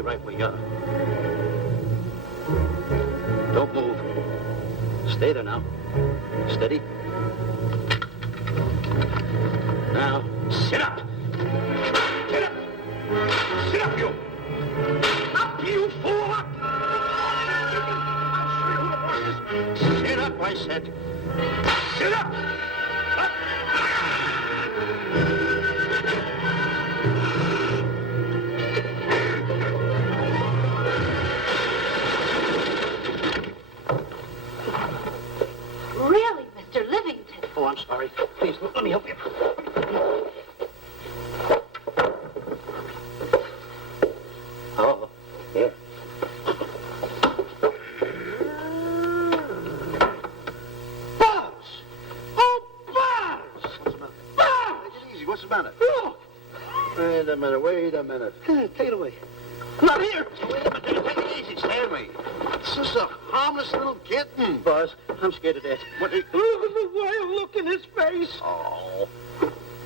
stay right where you are. Don't move. Stay there now. Steady. Now, sit up. Get up. Sit up, you. Up, you fool, up. I'll show you who the boss is. Sit up, I said. Sit up. Up. Really, Mr. Livington? Oh, I'm sorry. Please, let me help you. Oh, here. Buzz! Oh, Buzz! What's the matter? Buzz! Take it easy. What's the matter? Oh. Wait a minute. Take it away. Not here. Wait a minute. Take it easy, Stanley. It's just a harmless little kitten. Buzz, I'm scared to death. What? Look at the wild look in his face. Oh.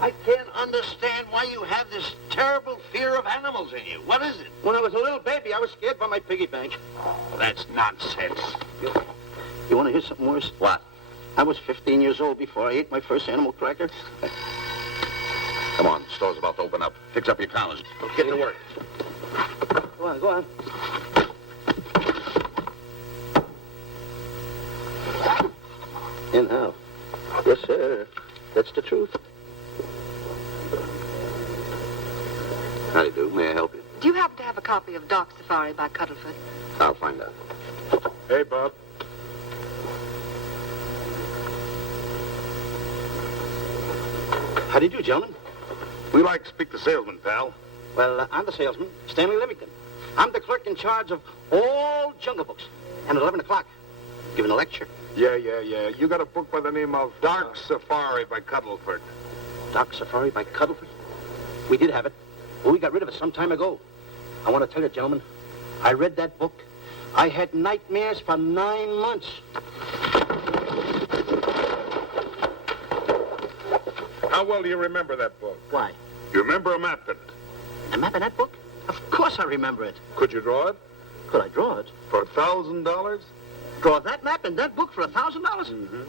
I can't understand why you have this terrible fear of animals in you. What is it? When I was a little baby, I was scared by my piggy bank. Oh, that's nonsense. You want to hear something worse? What? I was 15 years old before I ate my first animal cracker. Come on, the store's about to open up. Fix up your counters. Get to work. Go on. In how? Yes, sir. That's the truth. How do you do? May I help you? Do you happen to have a copy of Dark Safari by Cuddlefoot? I'll find out. Hey, Bob. How do you do, gentlemen? We like to speak to salesman, pal. Well, I'm the salesman, Stanley Livington. I'm the clerk in charge of all Jungle Books. And at 11 o'clock, giving a lecture. Yeah. You got a book by the name of Dark Safari by Cuddlefoot. Dark Safari by Cuddlefoot? We did have it. Well, we got rid of it some time ago. I want to tell you, gentlemen, I read that book. I had nightmares for 9 months. How well do you remember that book? Why? You remember a map in it? A map in that book? Of course I remember it. Could you draw it? Could I draw it? For $1,000? Draw that map in that book for $1,000? Mm-hmm.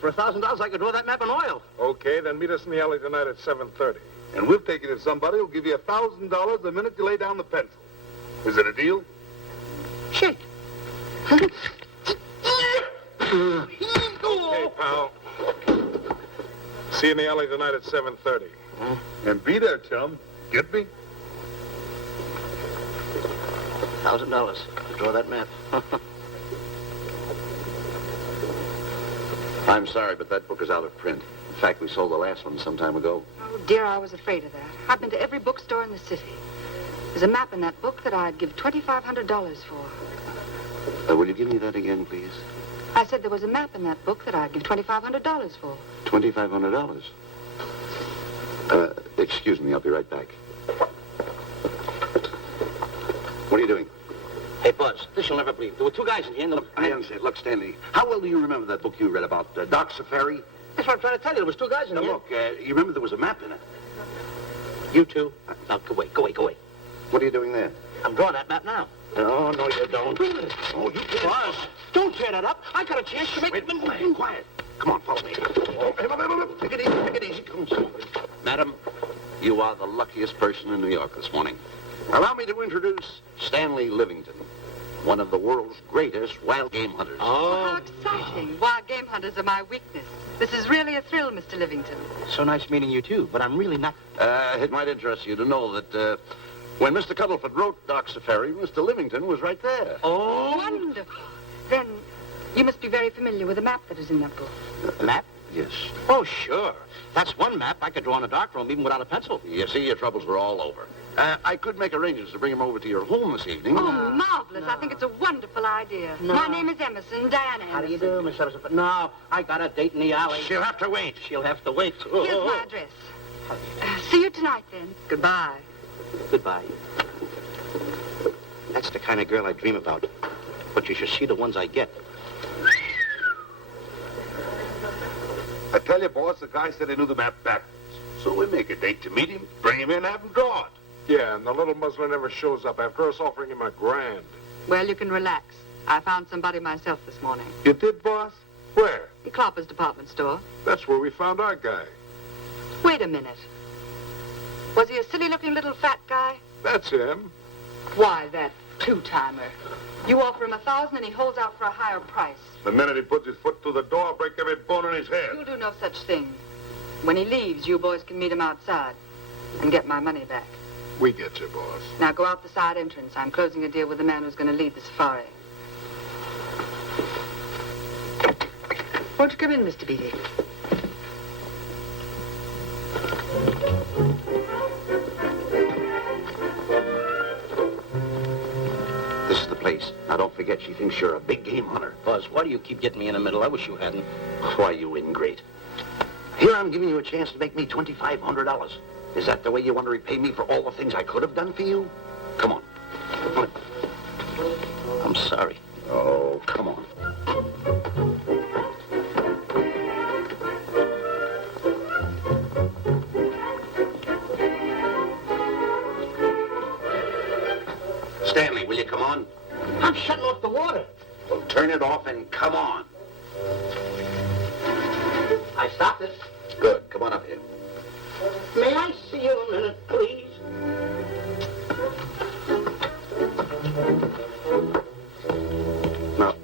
For $1,000, I could draw that map in oil. Okay, then meet us in the alley tonight at 7:30. And we'll take you to somebody who'll give you $1,000 the minute you lay down the pencil. Is it a deal? Shake. Okay, pal. See you in the alley tonight at 7:30. And be there, chum. Get me? $1,000 to draw that map. I'm sorry, but that book is out of print. In fact, we sold the last one some time ago. Oh, dear, I was afraid of that. I've been to every bookstore in the city. There's a map in that book that I'd give $2,500 for. Will you give me that again, please? I said there was a map in that book that I'd give $2,500 for. $2,500? Excuse me, I'll be right back. What are you doing? Hey, Buzz, this you'll never believe. There were two guys in here. Look, I understand. Look, Stanley, how well do you remember that book you read about, Dark Safari? That's what I'm trying to tell you. There was two guys in Now, here. look, you remember there was a map in it. You two. Now, go away. What are you doing there? I'm drawing that map now. No, you don't. Oh, you did. Buzz, don't tear that up. I got a chance to make... Wait, quiet. Come on, follow me. Oh, hey, take it easy. Come on. Madam, You are the luckiest person in New York this morning. Allow me to introduce Stanley Livington, one of the world's greatest wild game hunters. Oh, how exciting. Wild game hunters are my weakness. This is really a thrill, Mr. Livington. So nice meeting you, too, but I'm really not... It might interest you to know that when Mr. Cuddlefoot wrote Dark Safari, Mr. Livington was right there. Oh! Wonderful. Then you must be very familiar with the map that is in that book. The map? Yes. Oh, sure. That's one map I could draw in a darkroom even without a pencil. You see, your troubles were all over. I could make arrangements to bring him over to your home this evening. Oh, marvelous. I think it's a wonderful idea. No. My name is Emerson, Diana Emerson. How do you do, Miss Emerson? But no, I got a date in the alley. She'll have to wait. She'll have to wait. Here's my address. See you tonight, then. Goodbye. Goodbye. That's the kind of girl I dream about. But you should see the ones I get. I tell you, boss, the guy said he knew the map backwards. So we make a date to meet him, bring him in, have him draw it. Yeah, and the little muzzler never shows up after us offering him $1,000. Well, you can relax. I found somebody myself this morning. You did, boss? Where? In Clopper's department store. That's where we found our guy. Wait a minute. Was he a silly-looking little fat guy? That's him. Why, that two-timer. You offer him $1,000 and he holds out for a higher price. The minute he puts his foot through the door, I'll break every bone in his head. You'll do no such thing. When he leaves, you boys can meet him outside and get my money back. We get you, boss. Now go out the side entrance. I'm closing a deal with the man who's going to lead the safari. Won't you come in, Mr. Beatty? This is the place. Now, don't forget, she thinks you're a big game hunter. Buzz, why do you keep getting me in the middle? I wish you hadn't. Why, you ingrate. Here I'm giving you a chance to make me $2,500. Is that the way you want to repay me for all the things I could have done for you? Come on. Come on. I'm sorry. Oh, come on. Stanley, will you come on? I'm shutting off the water. Well, turn it off and come on. I stopped it. Good. Come on up here. May I see you a minute, please?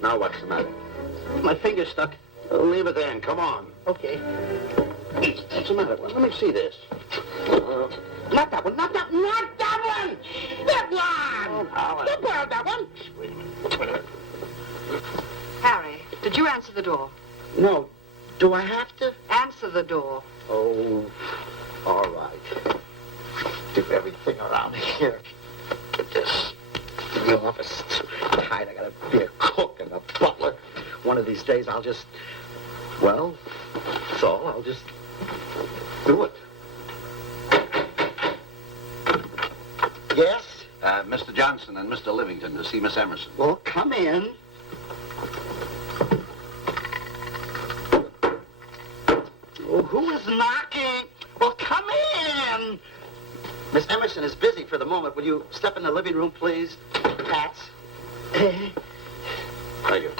Now what's the matter? My finger's stuck. Leave it there and come on. Okay. What's the matter? Well, let me see this. Not that one, not that one! That one! Oh, Don't borrow that one! wait a minute. Harry, did you answer the door? No. Do I have to? Answer the door. Oh, all right. Do everything around here. Get this. The office is tight. I gotta be a cook and a butler. One of these days I'll just, well, so I'll just do it. Yes? Mr. Johnson and Mr. Livington to see Miss Emerson. Well, come in. Oh, who is knocking? Well, come in. Miss Emerson is busy for the moment. Will you step in the living room, please? Hats. Thank you.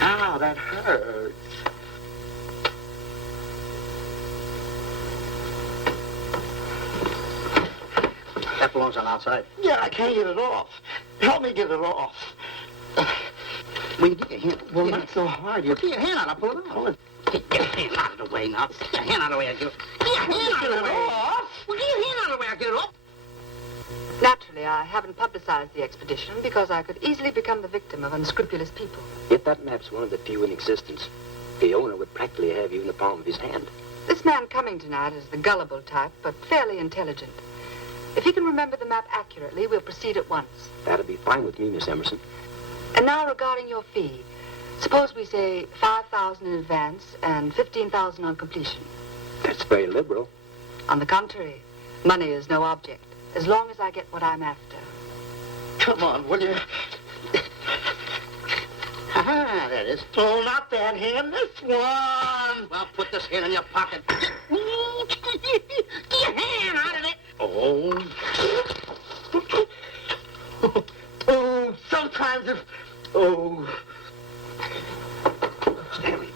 Ow, that hurts. That belongs on outside. Yeah, I can't get it off. Help me get it off. Well, you get your hand. Well, not so hard. You Get your hand out. I'll pull it out. Get your hand out of the way now. Get your hand out of the way. I'll get it. Get your hand out of the way. off. Well, get your hand out of the way. I'll get it off. Naturally, I haven't publicized the expedition because I could easily become the victim of unscrupulous people. If that map's one of the few in existence, the owner would practically have you in the palm of his hand. This man coming tonight is the gullible type, but fairly intelligent. If he can remember the map accurately, we'll proceed at once. That'd be fine with me, Miss Emerson. And now regarding your fee, suppose we say $5,000 in advance and $15,000 on completion. That's very liberal. On the contrary, money is no object, as long as I get what I'm after. Come on, will you? Ah, that is. Oh, not that hand. This one. Well, put this hand in your pocket. Get your hand out of it. Oh. Oh, sometimes if... Oh. Stanley,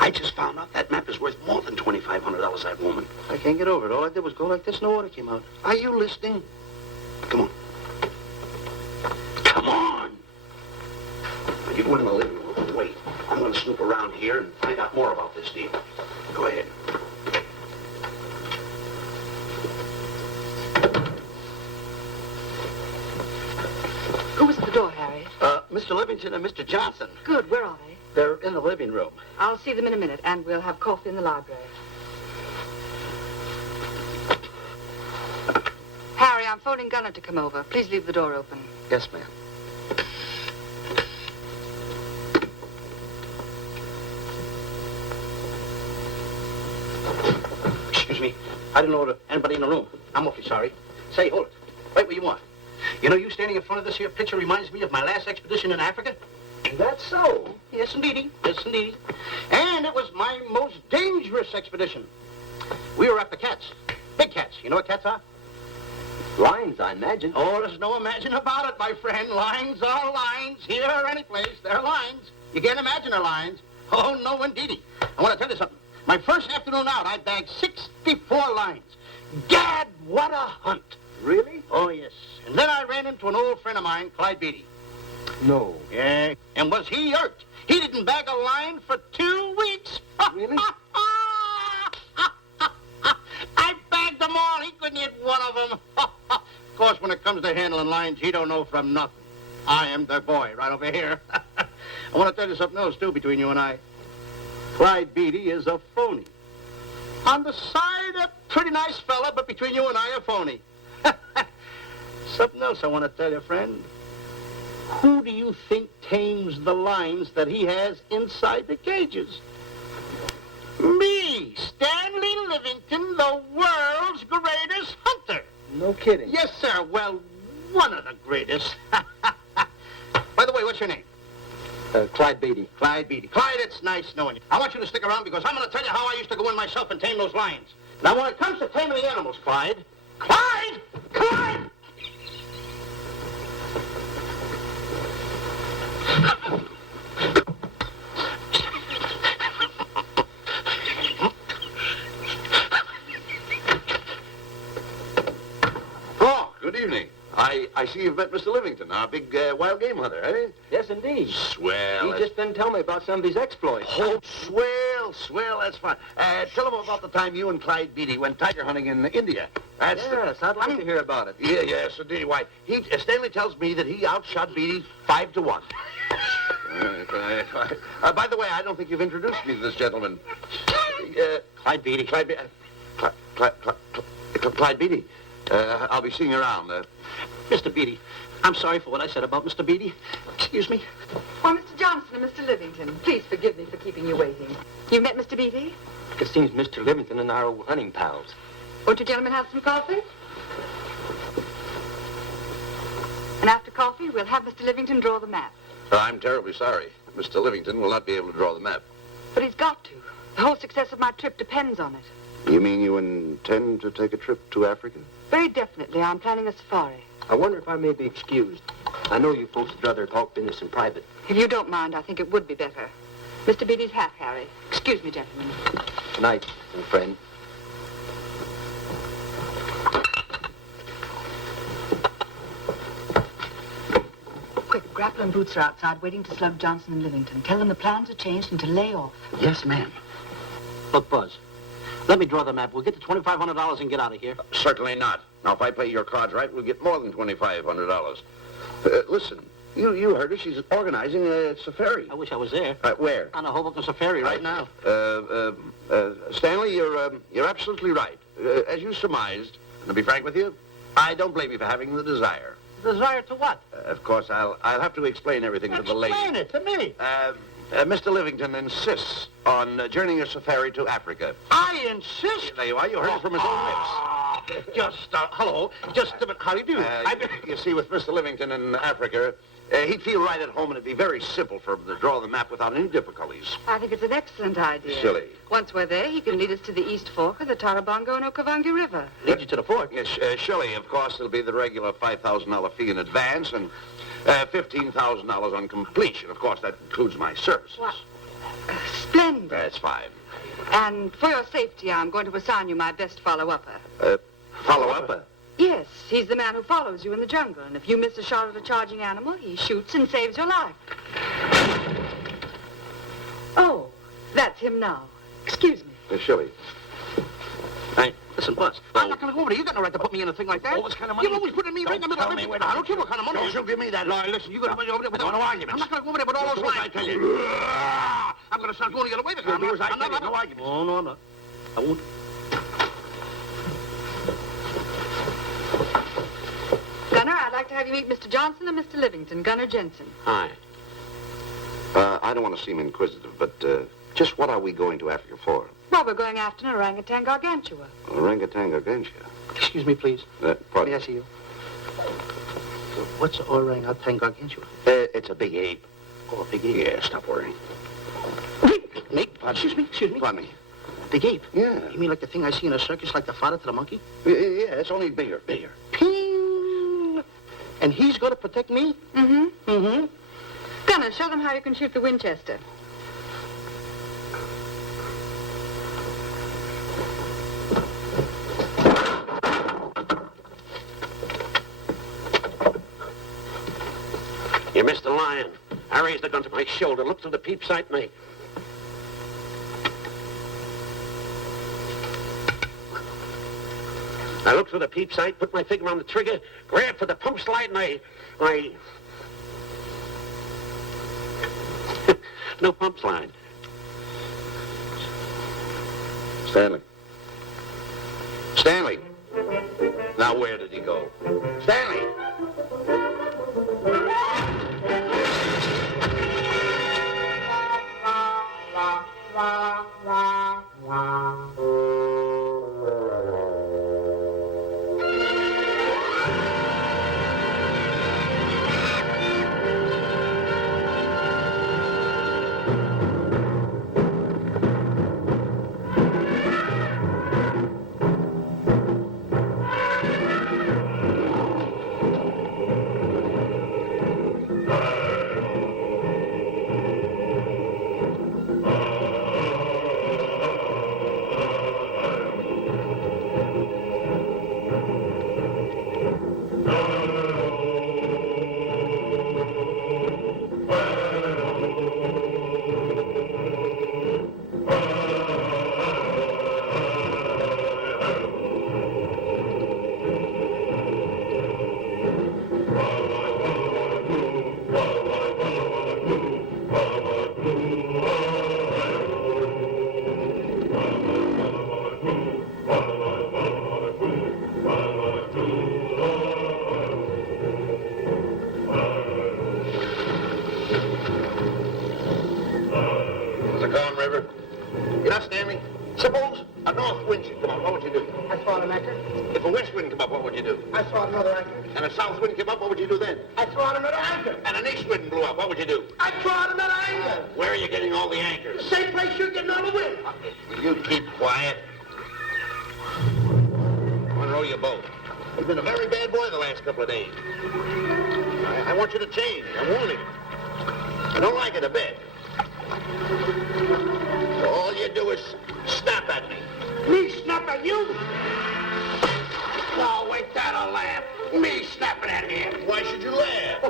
I just found out that map is worth more than $2,500, that woman. I can't get over it. All I did was go like this and the water came out. Are you listening? Come on. Come on. Now, you go in the living room and wait. I'm going to snoop around here and find out more about this deal. Go ahead. Who was at the door, Harry? Mr. Livington and Mr. Johnson. Good, where are they? They're in the living room. I'll see them in a minute, and we'll have coffee in the library. Harry, I'm phoning Gunner to come over. Please leave the door open. Yes, ma'am. Excuse me. I didn't know anybody in the room. I'm awfully sorry. Say, hold it. Right where you are. You know, you standing in front of this here picture reminds me of my last expedition in Africa. That's so. Yes, indeedy. Yes, indeedy. And it was my most dangerous expedition. We were after cats. Big cats. You know what cats are? Lions, I imagine. Oh, there's no imagine about it, my friend. Lines are lines. Here or any place, they're lines. You can't imagine they're lines. Oh, no, indeedy. I want to tell you something. My first afternoon out, I bagged 64 lines. Gad, what a hunt. Really? Oh, yes. And then I ran into an old friend of mine, Clyde Beatty. No. Yeah. And was he hurt? He didn't bag a line for 2 weeks. Really? I bagged them all. He couldn't hit one of them. Of course, when it comes to handling lines, he don't know from nothing. I am the boy right over here. I want to tell you something else, too, between you and I. Clyde Beatty is a phony. On the side, a pretty nice fella, but between you and I, a phony. Something else I want to tell you, friend. Who do you think tames the lines that he has inside the cages? Me, Stanley Livington, the world's greatest hunter. No kidding. Yes, sir. Well, one of the greatest. By the way, what's your name? Clyde Beatty. Clyde Beatty. Clyde, it's nice knowing you. I want you to stick around because I'm going to tell you how I used to go in myself and tame those lions. Now, when it comes to taming the animals, Clyde... Clyde! Clyde! Oh, good evening. I see you've met Mr. Livington, our big wild game hunter, eh? Yes, indeed. Swell. He just didn't tell me about some of his exploits. Oh, swell, that's fine. Tell him about the time you and Clyde Beatty went tiger hunting in India. That's Yes, I'd like to hear about it. Yes, indeed. Why, Stanley tells me that he outshot Beatty 5-1. By the way, I don't think you've introduced me to this gentleman. Clyde Beatty. Clyde Beatty. I'll be seeing you around. Mr. Beatty, I'm sorry for what I said about Mr. Beatty. Excuse me. Why, Mr. Johnson and Mr. Livington, please forgive me for keeping you waiting. You met Mr. Beatty? It seems Mr. Livington and I are hunting pals. Won't you gentlemen have some coffee? And after coffee, we'll have Mr. Livington draw the map. I'm terribly sorry. Mr. Livington will not be able to draw the map. But he's got to. The whole success of my trip depends on it. You mean you intend to take a trip to Africa? Very definitely. I'm planning a safari. I wonder if I may be excused. I know you folks would rather talk business in private. If you don't mind, I think it would be better. Mr. Beatty's hat, Harry. Excuse me, gentlemen. Good night, old friend. Quick, Grapple and Boots are outside waiting to slug Johnson and Livington. Tell them the plans are changed and to lay off. Yes, ma'am. Look, Buzz, let me draw the map. We'll get the $2,500 and get out of here. Certainly not. Now, if I play your cards right, we'll get more than $2,500. Listen, you heard her. She's organizing a safari. I wish I was there. Where? On a Hoboken safari right now. Stanley, you're absolutely right. As you surmised, and to be frank with you, I don't blame you for having the desire. Desire to what? Of course, I'll have to explain everything to the lady. Explain it to me. Mr. Livington insists on journeying a safari to Africa. I insist. There you are. You heard it from his own lips. Hello. Just a minute. How do you do? You see, with Mr. Livington in Africa, he'd feel right at home, and it'd be very simple for him to draw the map without any difficulties. I think it's an excellent idea. Silly. Once we're there, he can lead us to the East Fork of the Tarabongo and Okavango River. Lead you to the fort. Yes, surely, of course, there'll be the regular $5,000 fee in advance and $15,000 on completion. Of course, that includes my services. What? Splendid. That's fine. And for your safety, I'm going to assign you my best follow-upper. Follow-up? Yes, he's the man who follows you in the jungle. And if you miss a shot at a charging animal, he shoots and saves your life. Oh, that's him now. Excuse me. Shirley. Hey, listen, Buzz. I'm not going to go over there. You got no right to put me in a thing like that. What kind of money? You're always putting me right in the middle of everything. I don't care what kind of money. Don't you give me that. No, listen, you're going to put me over there with No arguments. I'm not going to go over there with all those lines. I tell you. I'm going to start going the other way. You'll do as I tell you. No arguments. No, I'm not. I won't. Gunner, I'd like to have you meet Mr. Johnson and Mr. Livington, Gunner Jensen. Hi. I don't want to seem inquisitive, but Just what are we going to Africa for? Well, we're going after an orangutan gargantua. Orangutan gargantua. Excuse me, please. Pardon? May I see you? What's orangutan gargantua? It's a big ape. Oh, a big ape. Yeah, stop worrying. Me? Excuse me. Pardon me. Big ape? Yeah. You mean like the thing I see in a circus, like the father to the monkey? Yeah, it's only bigger. Ping! And he's going to protect me? Mm-hmm. Mm-hmm. Gunner, show them how you can shoot the Winchester. You missed the lion. I raised the gun to my shoulder, looked through the peep sight, and I looked through the peep sight, put my finger on the trigger, grabbed for the pump slide, and I... No pump slide. Stanley. Stanley. Now where did he go? Stanley! Suppose a north wind should come up, what would you do? I throw out an anchor. If a west wind come up, what would you do? I throw out another anchor. And a south wind came up, what would you do then? I throw out another anchor. And an east wind blew up, what would you do? I throw out another anchor. Where are you getting all the anchors? The same place you're getting all the wind. Will you keep quiet? I want to row your boat. You've been a very bad boy the last couple of days. I want you to change. I'm warning you. I don't like it a bit. So all you do is snap at me. Me snap at you? Oh, wait, that'll laugh. Me snapping at him. Why should you laugh?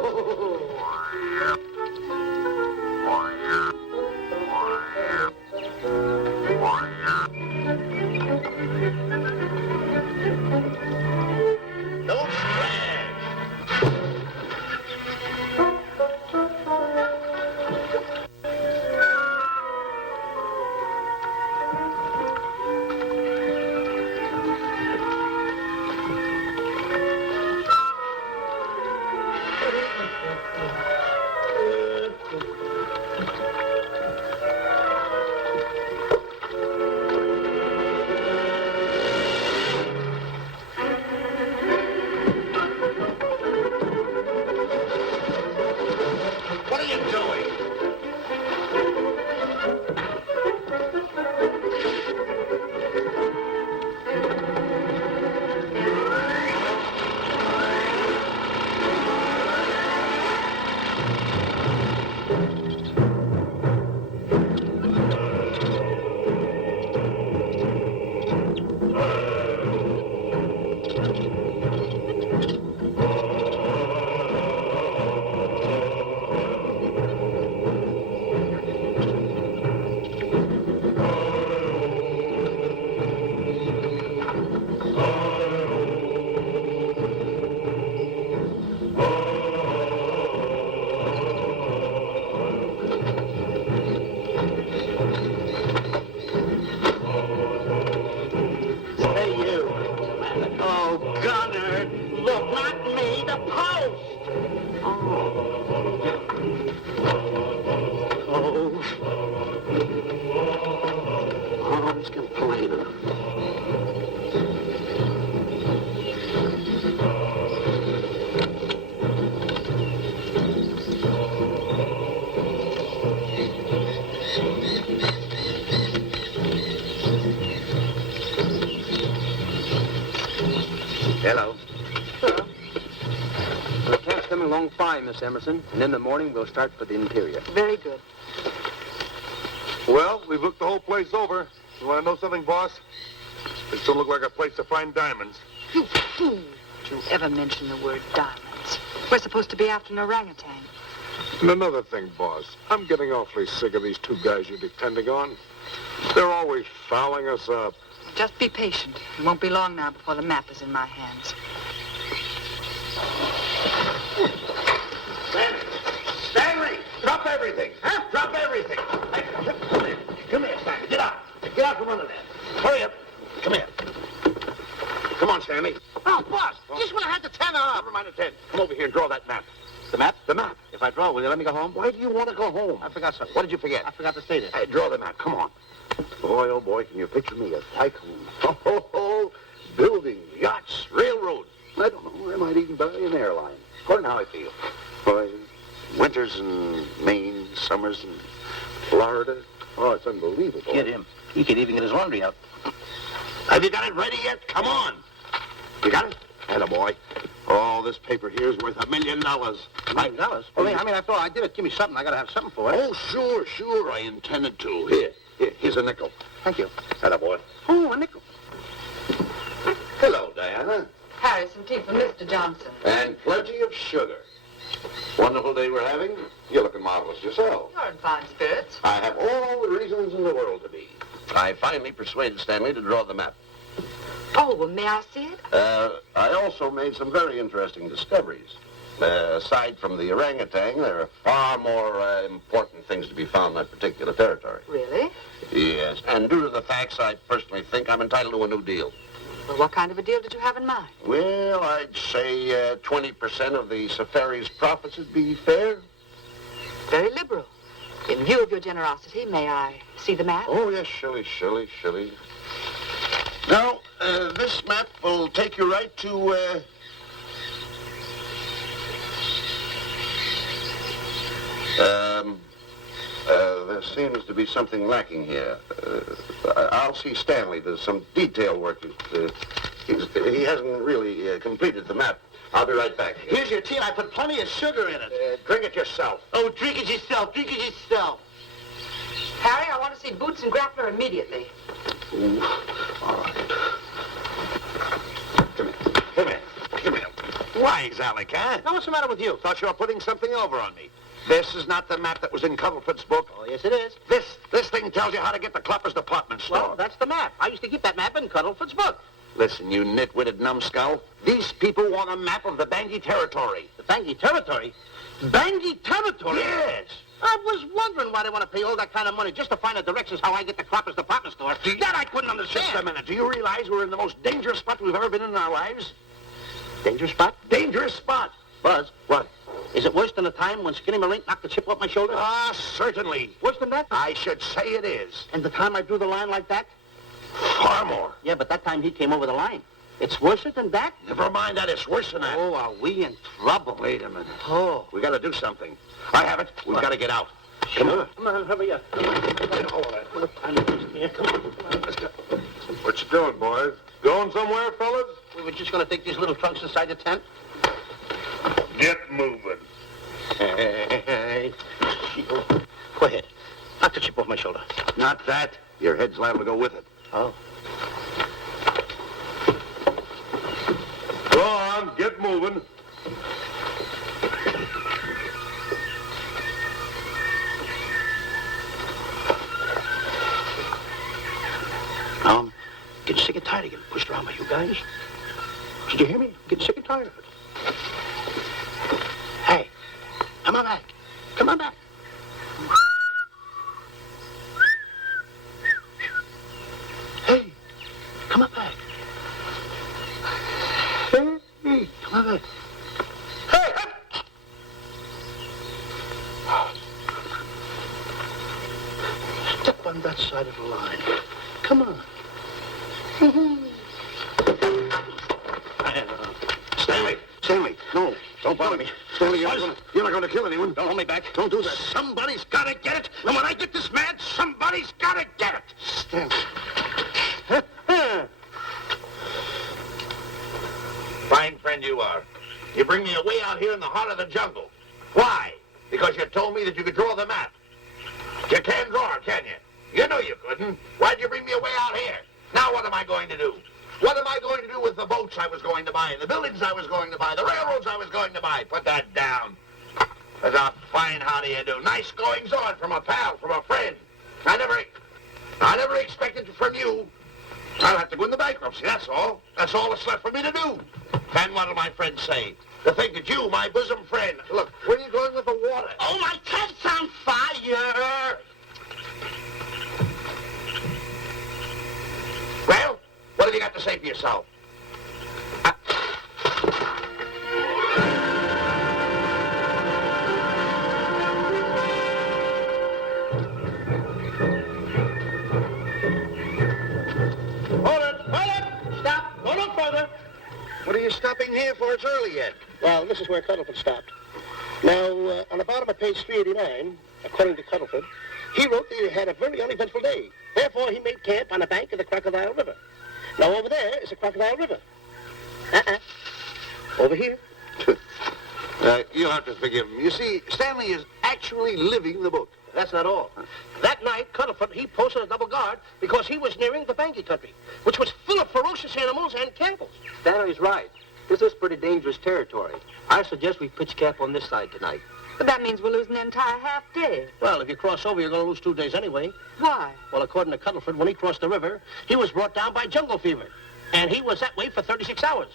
Don't splash. Miss Emerson, and in the morning we'll start for the interior. Very good. Well, we've looked the whole place over. You want to know something, boss? This don't look like a place to find diamonds. You fool. Don't you ever mention the word diamonds. We're supposed to be after an orangutan. And another thing, boss. I'm getting awfully sick of these two guys you're depending on. They're always fouling us up. Just be patient. It won't be long now before the map is in my hands. Stanley! Drop everything! Huh? Drop everything! Hey, come here. Come here, Stanley. Get out. Get out from under there. Hurry up. Come here. Come on, Stanley. Oh, boss, just when I had the 10 off. Never mind the 10. Come over here and draw that map. The map? The map. If I draw, will you let me go home? Why do you want to go home? I forgot something. What did you forget? I forgot to state it. Hey, draw the map. Come on. Boy, oh boy, can you picture me? A tycoon. Oh, ho, ho. Buildings, yachts, railroads. I don't know. I might even buy an airline. According to how I feel. Boy, winters in Maine, summers in Florida. Oh, it's unbelievable. Get him. He could even get his laundry out. Have you got it ready yet? Come on. You got it? Attaboy. Oh, this paper here is worth $1 million. $1 million? Well, I mean, after all, I did it. Give me something. I got to have something for it. Oh, sure. I intended to. Here's a nickel. Thank you. Attaboy. Oh, a nickel. Hello, Diana. Harry, some tea for Mr. Johnson. And plenty of sugar. Wonderful day we're having. You're looking marvelous yourself. You're in fine spirits. I have all the reasons in the world to be. I finally persuaded Stanley to draw the map. Oh, well, may I see it? I also made some very interesting discoveries. Aside from the orangutan, there are far more important things to be found in that particular territory. Really? Yes, and due to the facts, I personally think I'm entitled to a new deal. Well, what kind of a deal did you have in mind? Well, I'd say 20% of the safari's profits would be fair. Very liberal. In view of your generosity, may I see the map? Oh, yes, Shirley. Now, this map will take you right to, there seems to be something lacking here. I'll see Stanley. There's some detail work. He hasn't really completed the map. I'll be right back. Here's your tea, and I put plenty of sugar in it. Drink it yourself. Oh, drink it yourself. Harry, I want to see Boots and Grappler immediately. Ooh, all right. Come here. Wise, Alec, huh? Now, what's the matter with you? Thought you were putting something over on me. This is not the map that was in Cuddlefoot's book. Oh, yes, it is. This thing tells you how to get the Cloppers department store. Well, that's the map. I used to keep that map in Cuddlefoot's book. Listen, you nitwitted numbskull. These people want a map of the Bangui territory. The Bangui territory? Bangui territory? Yes. I was wondering why they want to pay all that kind of money just to find the directions how I get the Cloppers department store. That I couldn't understand. Just a minute. Do you realize we're in the most dangerous spot we've ever been in our lives? Dangerous spot? Dangerous spot. Buzz, What? is it worse than the time when Skinny Marink knocked the chip off my shoulder? Ah, certainly. Worse than that? I should say it is. And the time I drew the line like that? Far more. Yeah, but that time he came over the line. It's worse than that? Never mind that. It's worse than that. Oh, are we in trouble? Wait a minute. Oh. We got to do something. I have it. We've got to get out. Come on. Come on, hurry up. Hold on. What time is it here? Come on. Let's go. What you doing, boys? Going somewhere, fellas? We were just going to take these little trunks inside the tent. Get moving. Hey. Go ahead. Knock the chip off my shoulder. Not that. Your head's liable to go with it. Oh. Go on, get moving. Now I'm getting sick and tired of getting pushed around by you guys. Did you hear me? I'm getting sick and tired of it. Hey, come on back. Come on back. Hey, come on back. Hey, come on back. Hey, step on that side of the line. Come on. Stanley, no. Don't bother me. Stanley, you're not going to kill anyone. Don't hold me back. Don't do that. Somebody's got to get it. And when I get this mad, somebody's got to get it. Stanley. Fine friend you are. You bring me away out here in the heart of the jungle. me that you could draw the map. You can't draw, can you? You know you couldn't. Why'd you bring me away out here? Now what am I going to do? What am I going to do with the boats I was going to buy, the buildings I was going to buy, the railroads I was going to buy? Put that down. That's a fine how do you do. Nice goings on from a pal, from a friend. I never expected it from you. I'll have to go into bankruptcy, that's all. That's all that's left for me to do. And what'll my friends say? To think that you, my bosom friend... Look, where are you going with the water? Oh, my tent's on fire! Well, what have you got to say for yourself? What are you stopping here for? It's early yet. Well, this is where Cuddleford stopped. Now, on the bottom of page 389, according to Cuddleford, he wrote that he had a very uneventful day. Therefore, he made camp on the bank of the Crocodile River. Now, over there is the Crocodile River. Over here. You'll have to forgive him. You see, Stanley is actually living the book. That's not all. That night, Cuddleford, he posted a double guard because he was nearing the Banky country, which was full of ferocious animals and cannibals. Stanley's right. This is pretty dangerous territory. I suggest we pitch camp on this side tonight. But that means we're losing an entire half day. Well, if you cross over, you're going to lose 2 days anyway. Why? Well, according to Cuddleford, when he crossed the river, he was brought down by jungle fever. And he was that way for 36 hours.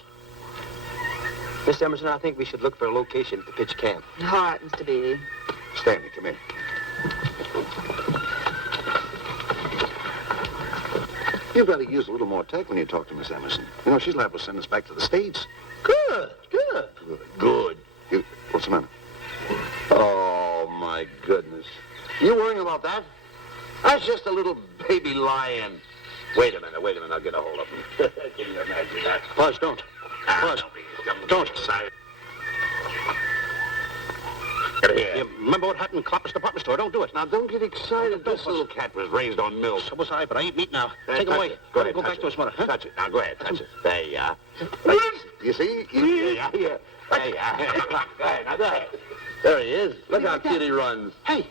Miss Emerson, I think we should look for a location to pitch camp. All right, Mr. B. Stanley, come in. You've got to use a little more tact when you talk to Miss Emerson. You know, she's liable to send us back to the States. Good. Good. What's the matter? Oh, my goodness. You worrying about that? That's just a little baby lion. Wait a minute. I'll get a hold of him. Can you imagine that? Buzz, don't. Buzz, don't. Get here. You remember what happened in Copper's department store? Don't do it. Now, don't get excited. This little cat was raised on milk. So was I, but I ain't meat now. Take him away. Go ahead, Go back to his mother, huh? Touch it. Now, go ahead. Touch it. There you are. You see? Yeah. There you are. Go ahead. Now, go ahead. There he is. Look how cute he runs. Hey,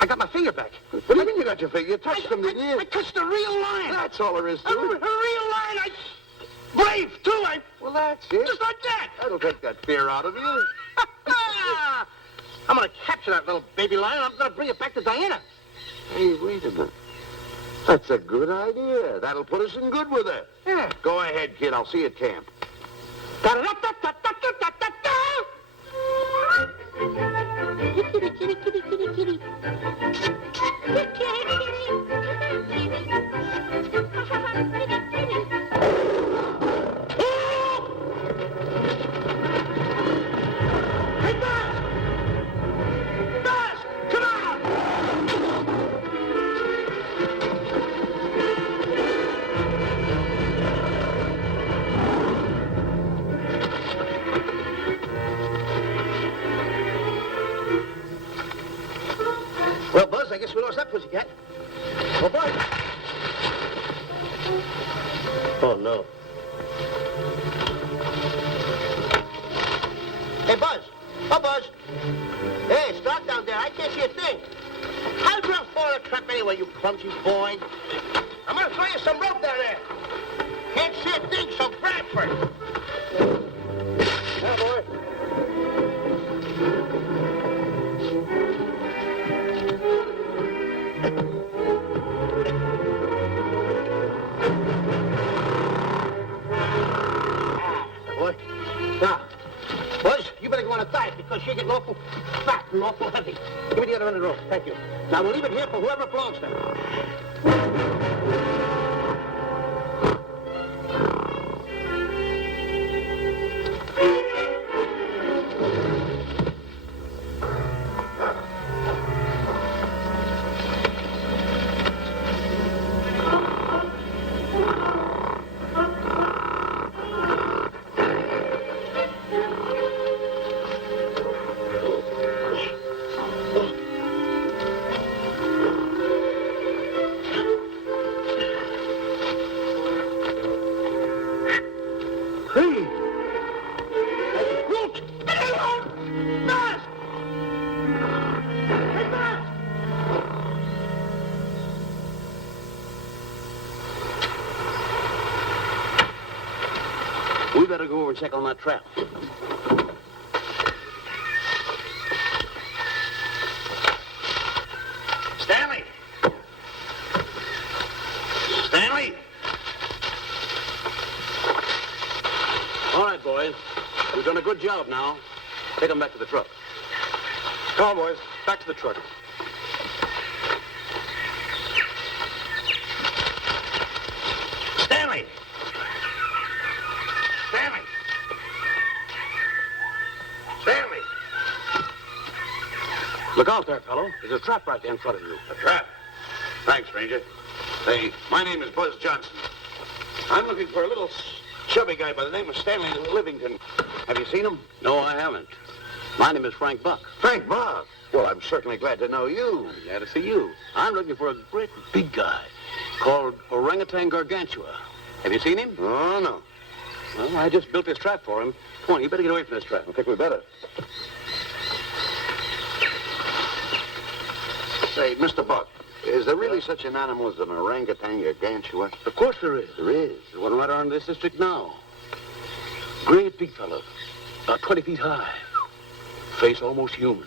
I got my finger back. What do you mean you got your finger? You touched him, didn't you? I touched a real lion. That's all there is to A it. real lion. Brave, too. Well, that's it. Just like that. That'll take that fear out of you. I'm going to capture that little baby lion. I'm going to bring it back to Diana. Hey, wait a minute. That's a good idea. That'll put us in good with her. Yeah. Go ahead, kid. I'll see you at camp. Kitty, kitty, kitty, kitty, kitty. Kitty, Well, Buzz, I guess we lost that pussycat. Well, Buzz. Oh, no. Hey, Buzz. Oh, Buzz. Hey, it's dark down there. I can't see a thing. How'd you fall in a trap anyway, you clumsy boy? I'm going to throw you some rope down there. Can't see a thing, so grab for it. Yeah, boy. Now, Buzz, you better go on a diet because you're getting awful fat and awful heavy. Give me the other end of the rope. Thank you. Now, we'll leave it here for whoever it belongs to. We better go over and check on that trap. Stanley! Stanley! All right, boys. We've done a good job now. Take them back to the truck. Come on, boys. Back to the truck. Stanley! Stanley! Stanley! Look out there, fellow. There's a trap right there in front of you. A trap? Thanks, stranger. Hey, my name is Buzz Johnson. I'm looking for a little chubby guy by the name of Stanley Livington. Have you seen him? No, I haven't. My name is Frank Buck. Frank Buck. Well, I'm certainly glad to know you. Glad to see you. I'm looking for a great big guy called Orangutan Gargantua. Have you seen him? Oh, no. Well, I just built this trap for him. Come on, you better get away from this trap. I think we better. Say, Mr. Buck, Is there really such an animal as an orangutan gargantua? of course there is. There is. There's one right around this district now. Great big fellow, about 20 feet high. Face almost human.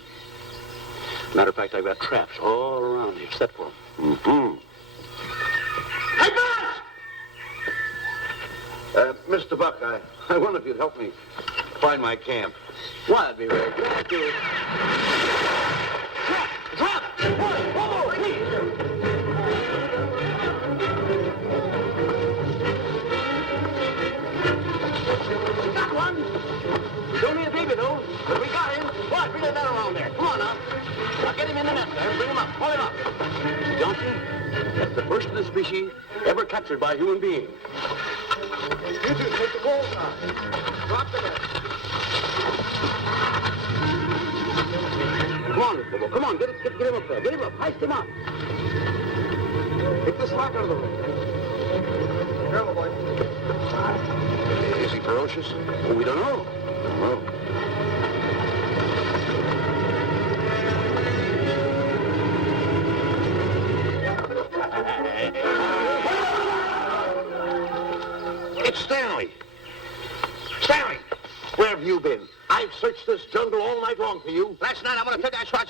Matter of fact, I've got traps all around here set for him. Mm-hmm. Hey, Buzz! Mr. Buck, I wonder if you'd help me find my camp. Why, I'd be very glad to. Trap! Trap! Whoa, please! We got one. He's only a baby, though, but we got him. What? Bring that net around there. Come on, now. Now, get him in the net there. Bring him up. Pull him up. Johnson, that's the first of the species ever captured by a human being. You two take the ball now. Drop the net. Come on, Mr. Bull. Come on, get him up there. Get him up. Heist him up. Take the slack out of the room. Careful, boy. Is he ferocious? Well, we don't know. No. It's Stanley. Stanley, where have you been? I've searched this jungle all night long for you. Last night, I'm going to take that shot.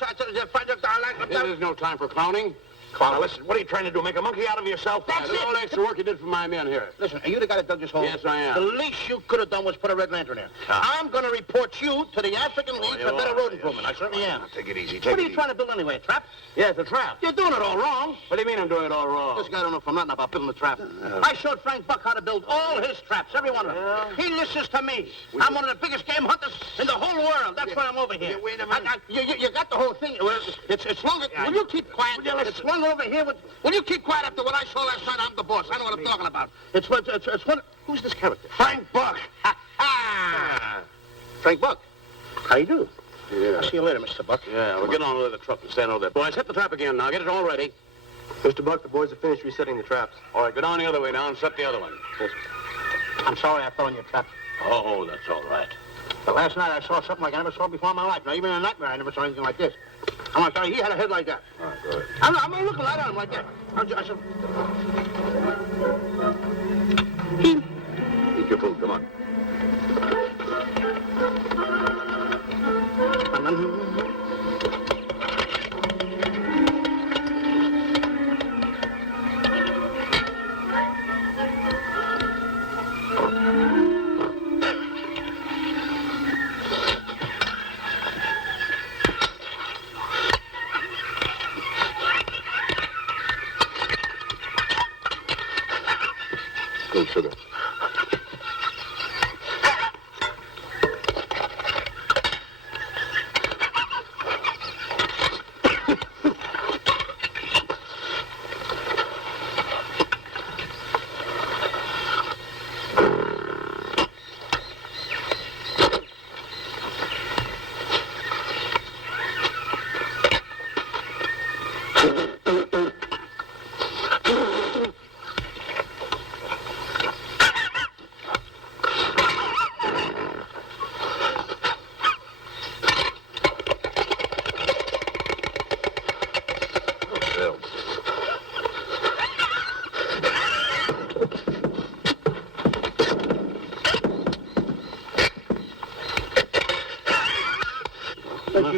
This is no time for clowning. Now, listen, what are you trying to do? Make a monkey out of yourself? That's All the extra work you did for my men here. Listen, are you the guy that dug this hole? Yes, I am. The least you could have done was put a red lantern there. I'm going to report you to the African League for better road improvement. I certainly am. Take it easy. What are you trying to build anyway, a trap? Yeah, it's a trap. You're doing it all wrong. What do you mean I'm doing it all wrong? This guy don't know from nothing about building a trap. I showed Frank Buck how to build all his traps, every one of them. He listens to me. I'm one of the biggest game hunters in the whole world. That's why I'm over here. Wait a minute. You got the whole thing. Well, it's longer. Will you keep quiet? It's swung over here. Will you keep quiet after what I saw last night? I'm the boss. I know what I'm talking about. It's one. Who's this character? Frank Buck. Frank Buck. How you do? Yeah. I'll see you later, Mr. Buck. Yeah, we'll get on with the truck and stand over there. Boys, hit the trap again now. Get it all ready. Mr. Buck, the boys have finished resetting the traps. All right, go down the other way now and set the other one. I'm sorry I fell in your trap. Oh, that's all right. But last night I saw something like I never saw before in my life. Now, even in a nightmare, I never saw anything like this. I'm going to tell you, he had a head like that. All right, go ahead. I'm looking right at him like that. I said... Eat your food. Come on. Good sugar.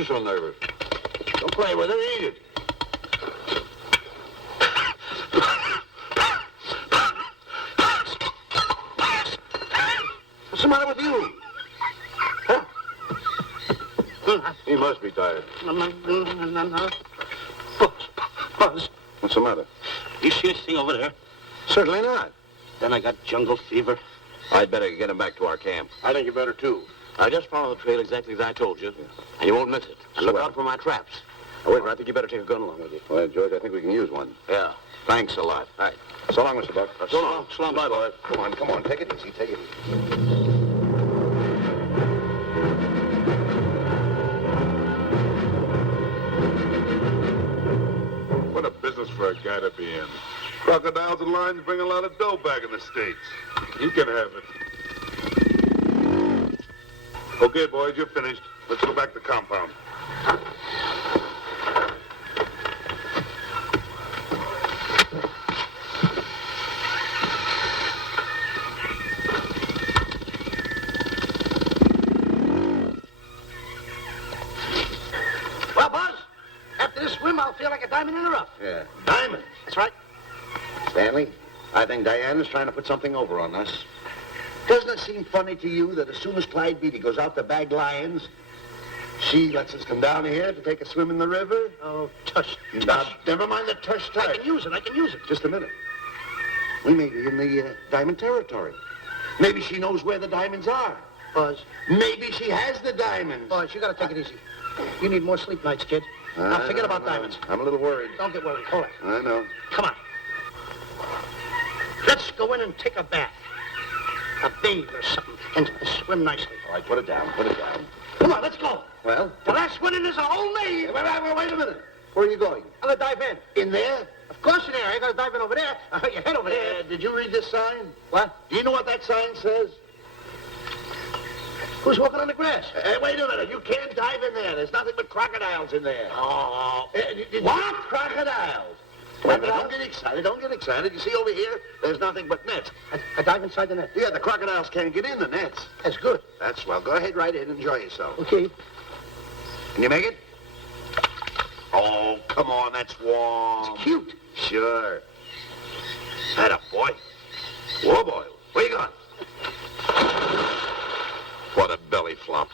you so nervous? Don't play with it, eat it. What's the matter with you? Huh? He must be tired. Buzz, What's the matter? you see this thing over there? Certainly not. Then I got jungle fever. I'd better get him back to our camp. I think you better, too. I just follow the trail exactly as I told you, and you won't miss it. And look out for my traps. However, I think you better take a gun along with you. Well, George, I think we can use one. Yeah. Thanks a lot. All right. So long, Mr. Buck. So long. So long. Bye, boys. Come on. Take it easy. Take it easy. What a business for a guy to be in. Crocodiles and lions bring a lot of dough back in the States. You can have it. Okay, boys, you're finished. Let's go back to the compound. Well, Buzz, after this swim, I'll feel like a diamond in the rough. Yeah. Diamond? That's right. Stanley, I think Diana's trying to put something over on us. Doesn't it seem funny to you that as soon as Clyde Beatty goes out to bag lions, she lets us come down here to take a swim in the river? Oh, tush. Now, never mind the tush. I can use it. Just a minute. We may be in the diamond territory. Maybe she knows where the diamonds are. Buzz. Maybe she has the diamonds. Buzz, you gotta take it easy. You need more sleep nights, kid. Now, forget about diamonds. I'm a little worried. Don't get worried. Hold it. I know. Come on. Let's go in and take a bath. A bathe or something, and swim nicely. All right, put it down. Come on, let's go. Well? The last one in is a whole me. Wait a minute. Where are you going? I'm gonna dive in. In there? Of course in there. I gotta dive in over there. Your head over there. Did you read this sign? What? Do you know what that sign says? Who's walking on the grass? Wait a minute. You can't dive in there. There's nothing but crocodiles in there. Oh. What? Crocodiles? Wait a minute. Don't get excited. You see over here, there's nothing but nets. I dive inside the net. Yeah, the crocodiles can't get in the nets. That's good. That's swell. Go ahead right in. Enjoy yourself. Okay. Can you make it? Oh, come on. That's warm. It's cute. Sure. Atta boy. Whoa, boy. Where you going? What a belly flop.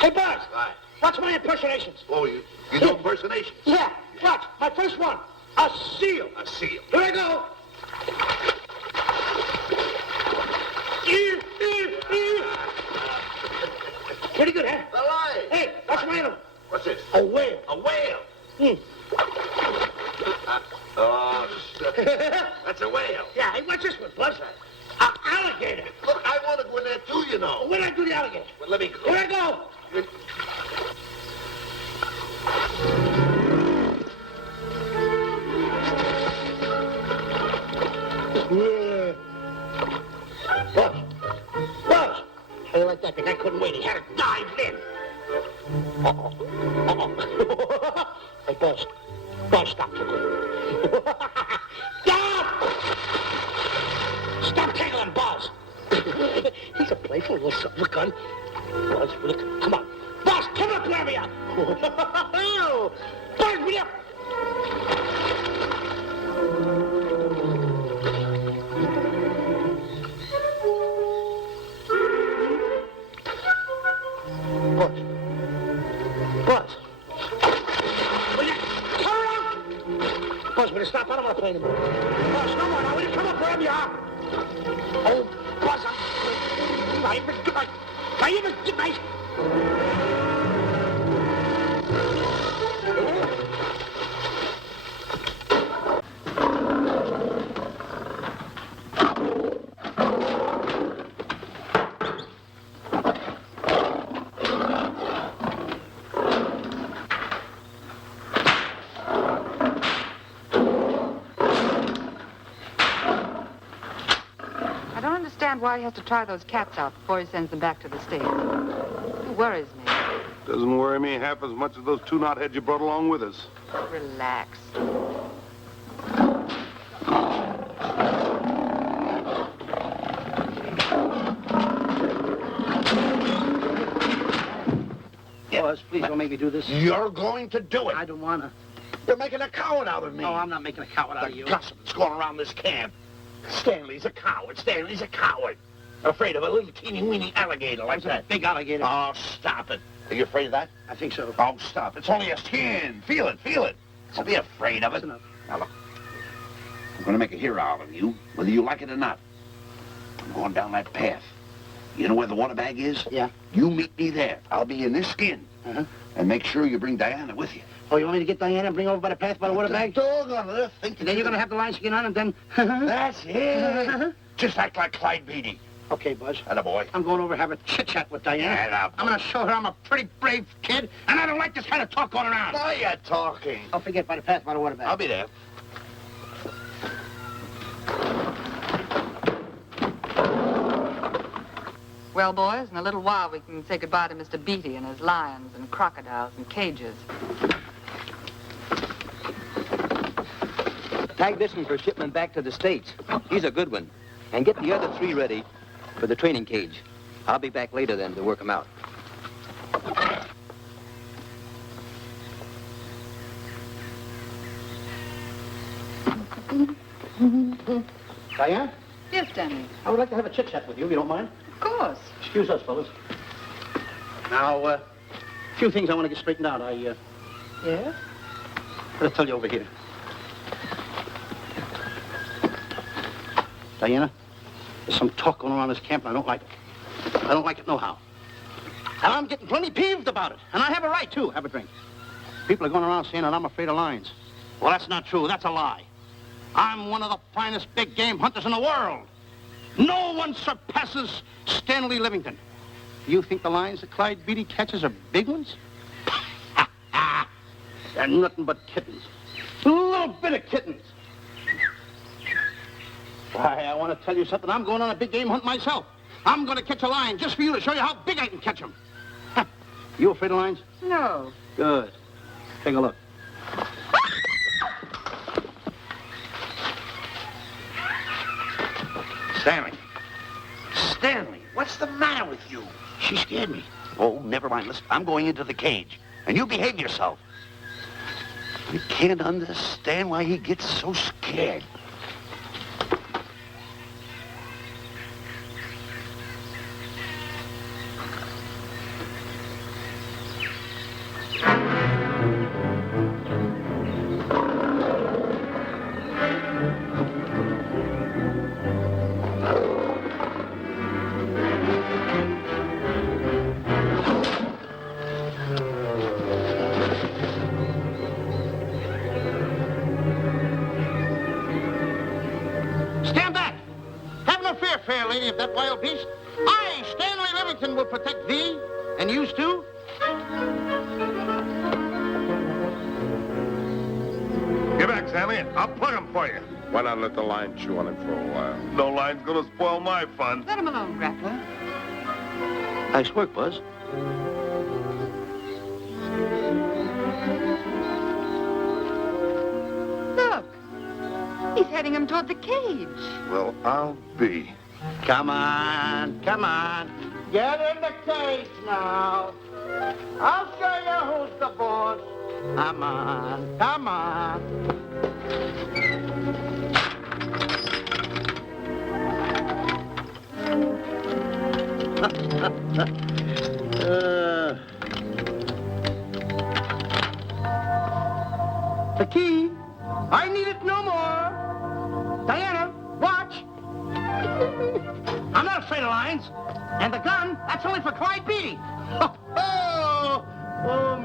Hey, Buzz. Hi. Watch my impersonations. Oh, you do impersonations? Yeah. Watch. My first one. A seal. A seal. Here I go. Pretty good, huh? The lion. Hey, watch my other one. What's this? A whale. A whale. Oh, that's a whale. Yeah, hey, watch this one, Buzz. An alligator. Look, I want to go in there too, you know. Where'd I do the alligator? Well, let me go. Here I go. Yeah. Buzz. How you like that? The guy couldn't wait. He had to dive in. Hey, Buzz. Buzz, stop. Stop! Stop tickling Buzz. He's a playful little son of a gun. Buzz, will you come on. Buzz, come up here, me up. Buzz, will you? Buzz. Buzz. Will you turn around? Buzz, will you stop? I don't want to play anymore. Buzz, no more now. Will you come up wherever you are? Oh, Buzz, I don't understand why he has to try those cats out before he sends them back to the States. It worries me. Doesn't worry me half as much as those two knotheads you brought along with us. Relax. Yeah, Buzz, please. gonna make me do this? You're going to do it. I don't wanna. You're making a coward out of me. No, I'm not making a coward out of The you. gossip that's going around this camp. Stanley's a coward. Stanley's a coward. Afraid of a little teeny-weeny alligator like that. Big alligator. Oh, stop it. Are you afraid of that? I think so. Oh, stop. It's only a skin. Feel it, feel it. Don't be afraid of it. That's enough. Now, look. I'm going to make a hero out of you, whether you like it or not. I'm going down that path. You know where the water bag is? Yeah. You meet me there. I'll be in this skin. Uh-huh. And make sure you bring Diana with you. Oh, you want me to get Diana and bring her over by the path by the water bag? Dog on earth. Think And then you're gonna have the lion skin on and then... That's it. Just act like Clyde Beatty. Okay, Buzz. Attaboy. I'm going over to have a chit-chat with Diana. Attaboy. I'm gonna show her I'm a pretty brave kid, and I don't like this kind of talk going around. Now you're talking. Don't forget by the path by the water bag. I'll be there. Well, boys, in a little while we can say goodbye to Mr. Beatty and his lions and crocodiles and cages. Tag this one for shipment back to the States. He's a good one. And get the other 3 ready for the training cage. I'll be back later then to work them out. Diana, Yes, Stanley. I would like to have a chit-chat with you, if you don't mind. Of course. Excuse us, fellas. Now, a few things I want to get straightened out. Yes? Gotta tell you over here. Diana, there's some talk going around this camp, and I don't like it. I don't like it no how. And I'm getting plenty peeved about it. And I have a right, too. Have a drink. People are going around saying that I'm afraid of lions. Well, that's not true. That's a lie. I'm one of the finest big game hunters in the world. No one surpasses Stanley Livington. You think the lions that Clyde Beatty catches are big ones? They're nothing but kittens. A little bit of kittens. Why, I want to tell you something. I'm going on a big game hunt myself. I'm going to catch a lion just for you to show you how big I can catch him. You afraid of lions? No. Good. Take a look. Stanley. Stanley, what's the matter with you? She scared me. Oh, never mind. Listen, I'm going into the cage. And you behave yourself. I can't understand why he gets so scared. Stand back! Have no fear, fair lady of that wild beast. I, Stanley Livington, will protect thee, and yous too. Get back, Stanley. I'll plug him for you. Why not let the lion chew on him for a while? No lion's gonna spoil my fun. Let him alone, Grappler. Nice work, Buzz. Look. He's heading him toward the cage. Well, I'll be. Come on, come on. Get in the cage now. I'll show you who's the boss. Come on, come on. The key. I need it no more. Diana, watch. I'm not afraid of lions. And the gun, that's only for Clyde Beatty. Oh,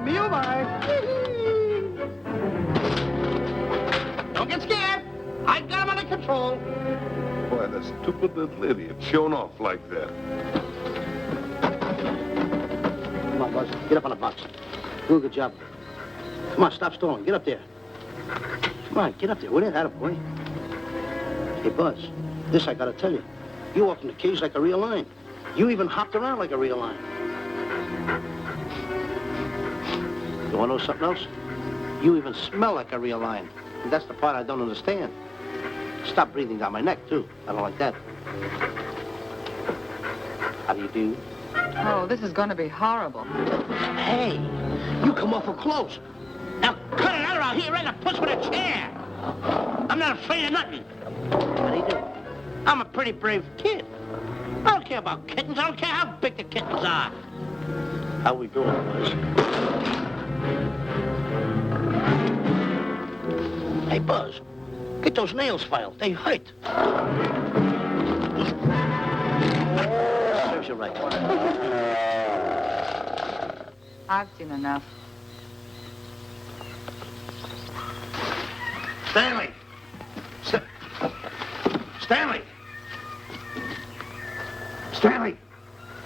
me oh my. Don't get scared. I got him under control. Boy, that stupid little idiot showing off like that. Come on, Buzz. Get up on the box. Do a good job. Come on, stop stalling. Get up there. Come on, get up there. Will you? Attaboy. Hey, Buzz, this I gotta tell you. You walked in the cage like a real lion. You even hopped around like a real lion. You wanna know something else? You even smell like a real lion. And that's the part I don't understand. Stop breathing down my neck, too. I don't like that. How do you do? Oh, this is going to be horrible. Hey, you come awful close. Now cut it out or I'll hit you right in the puss with a chair. I'm not afraid of nothing. How do you do? I'm a pretty brave kid. I don't care about kittens. I don't care how big the kittens are. How we doing, boys? Hey, Buzz, get those nails filed. They hurt. Serves you right. I've seen enough. Stanley! Stanley! Stanley!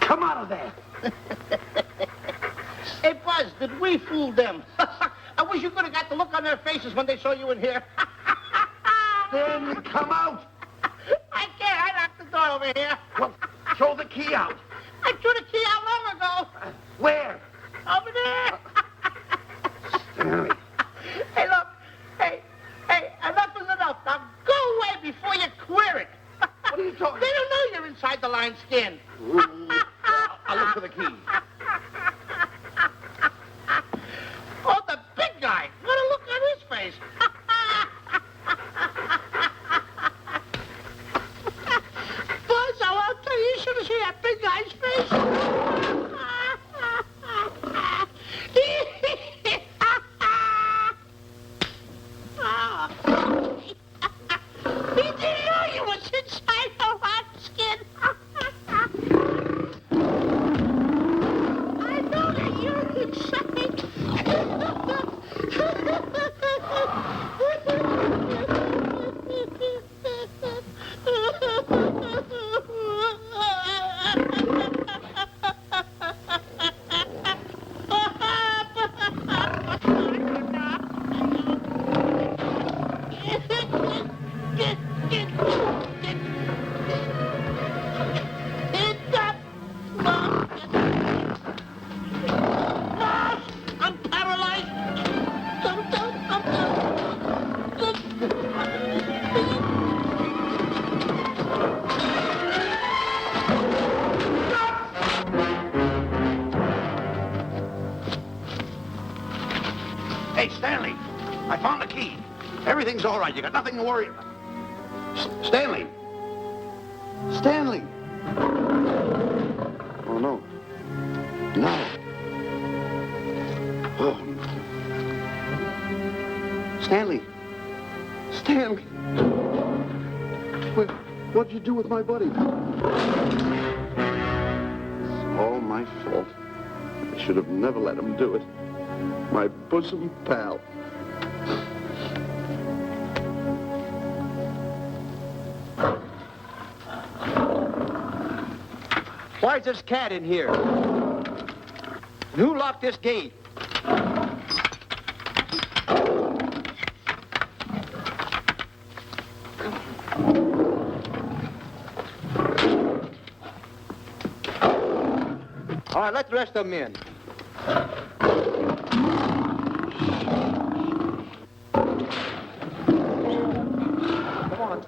Come out of there! Hey, Buzz, did we fool them? I wish you could have got the look on their faces when they saw you in here. Stanley, come out! I can't. I locked the door over here. Well, throw the key out. I threw the key out long ago. Where? Over there. Stanley. Hey, look. Hey, enough is enough. Now go away before you queer it. What are you talking They don't know you're inside the lion's skin. I'll look for the key. Oh, the big guy. What a look on his face. Buzz, I'll tell you, you should have seen that big guy's face. He didn't know you was inside the lion's skin. I know that you're inside. I'm paralyzed. Hey, Stanley, I found the key. Everything's all right. You got nothing to worry about. Stanley! Stanley! Oh, no. No. Oh. Stanley! Stanley! What'd you do with my buddy? It's all my fault. I should have never let him do it. My bosom pal. Why is this cat in here? And who locked this gate? All right, let the rest of them in. Come on.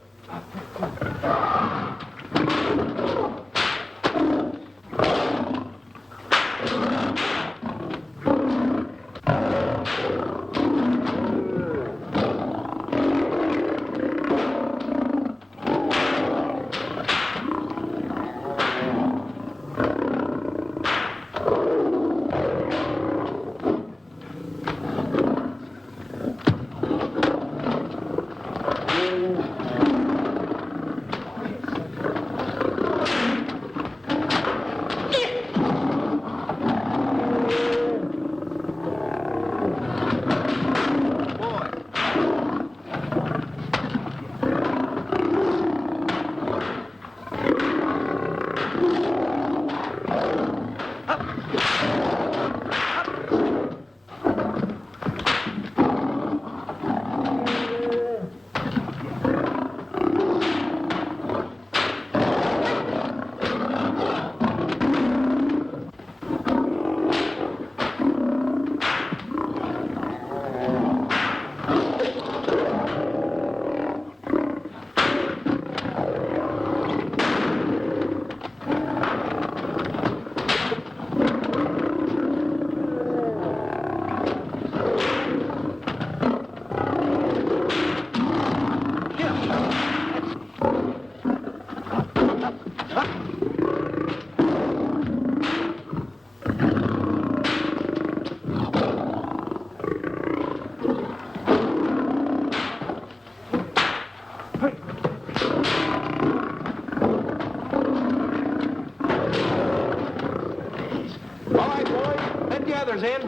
comes in.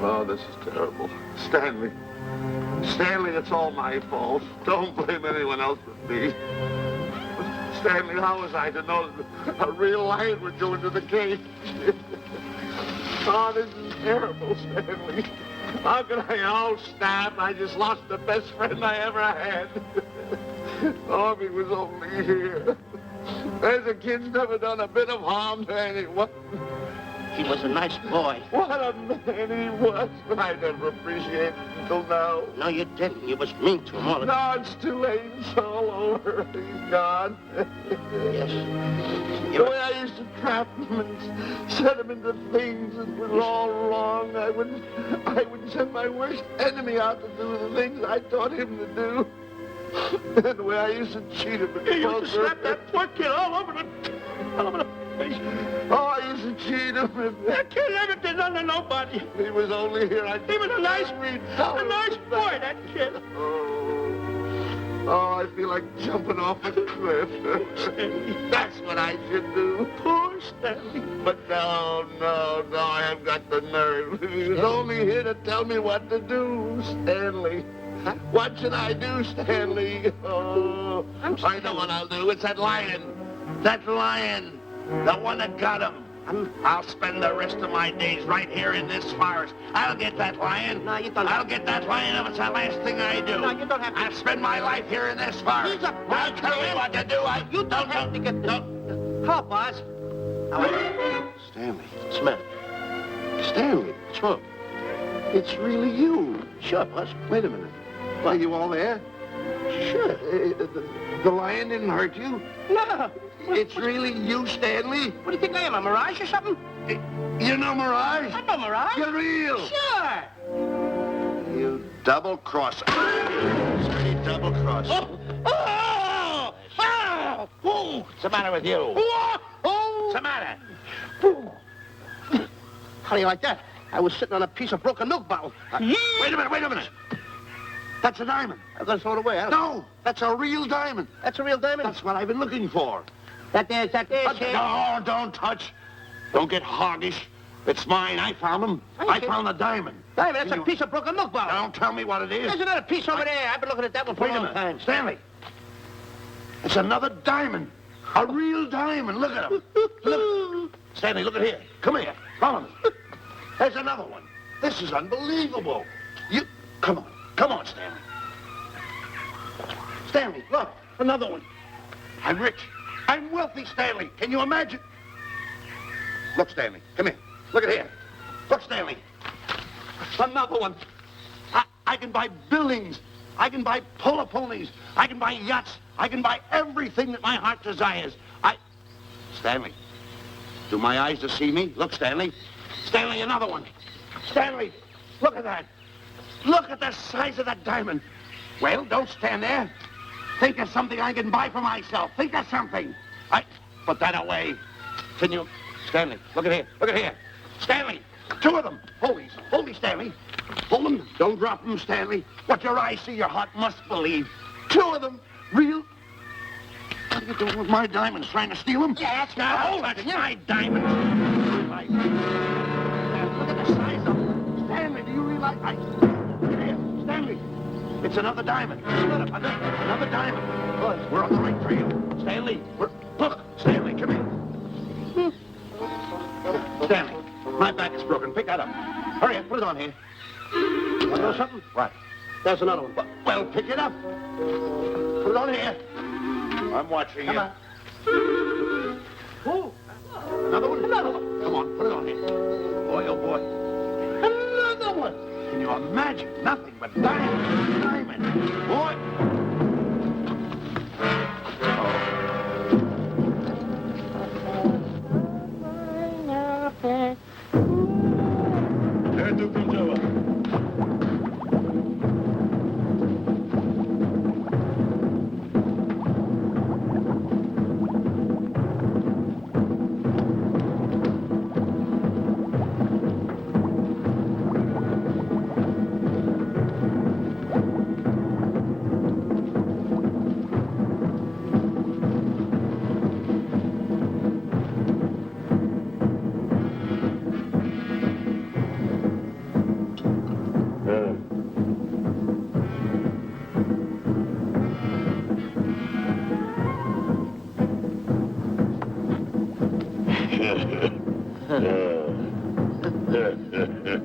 Oh, this is terrible. Stanley. Stanley, it's all my fault. Don't blame anyone else but me. Stanley, how was I to know that a real lion would go into the cage? Oh, this is terrible, Stanley. How could I? Oh, snap. I just lost the best friend I ever had. Oh, if he was only here. There's a kid's never done a bit of harm to anyone. He was a nice boy. What a man he was. But I never appreciated it until now. No, you didn't. You was mean to him all the Now it's too late. It's all over. He's gone. Yes. The way I used to trap him and set him into things that was all wrong. I would send my worst enemy out to do the things I taught him to do. And the way I used to cheat him. You used to slap that poor kid all over the face. Oh, I used to cheat him. That kid never did nothing to nobody. He was only here. He was a nice boy, that kid. Oh, I feel like jumping off a cliff. That's what I should do. Poor Stanley. But no, I haven't got the nerve. He was only here to tell me what to do, Stanley. What should I do, Stanley? Oh, I know what I'll do. It's that lion. That lion. The one that got him. I'll spend the rest of my days right here in this forest. I'll get that lion. No, you don't. I'll get that lion if it's the last thing I do. No, you don't have to. I'll spend my life here in this forest. He's a I'll tell you what to do. You don't have to get the... Help, Boss. Stanley. Smith. Stanley. Smoke. It's really you. Sure, Boss. Wait a minute. Are you all there? Sure. The lion didn't hurt you? No. It's really you, Stanley? What do you think I am, a mirage or something? You're no mirage? I'm no mirage. You're real. Sure. You double-crosser. Dirty double-crosser. Oh! Oh! Oh! What's the matter with you? Oh! What's the matter? How do you like that? I was sitting on a piece of broken milk bottle. Wait a minute. That's a diamond. I'm going to throw it away. No, that's a real diamond. That's a real diamond? That's what I've been looking for. That there, No, don't touch. Don't get hoggish. It's mine. I found him. I found the diamond. Diamond, that's a piece of broken milk bottle. Don't tell me what it is. There's another piece over there. I've been looking at that one for Wait a a long minute. time. Stanley. It's another diamond. A real diamond. Look at him. Look. Stanley, look at here. Come here. Follow me. There's another one. This is unbelievable. Come on, Stanley. Stanley, look. Another one. I'm rich. I'm wealthy, Stanley. Can you imagine? Look, Stanley. Come here. Look at here. Look, Stanley. Another one. I can buy buildings. I can buy polo ponies. I can buy yachts. I can buy everything that my heart desires. Stanley, do my eyes deceive me? Look, Stanley. Stanley, another one. Stanley, look at that. Look at the size of that diamond. Well, don't stand there. Think of something I can buy for myself. Think of something. Put that away. Can you... Stanley, look at here. Look at here. Stanley, two of them. Hold these, Stanley. Hold them. Don't drop them, Stanley. What your eyes see, your heart must believe. Two of them. Real... What are you doing with my diamonds? Trying to steal them? Yeah, that's right. That's my diamonds. Look at the size of them. Stanley, do you realize... Here, Stanley. It's another diamond. Another diamond. Good. We're on the right trail. Stanley, look, Stanley, come here. Stanley, my back is broken. Pick that up. Hurry up, put it on here. Want to know something? What? There's another one. Well, pick it up. Put it on here. I'm watching you. Come on. Oh, another one? Another one. Come on, put it on here. Boy, oh boy. Another one. Can you imagine? Nothing but diamond. Diamond. Boy.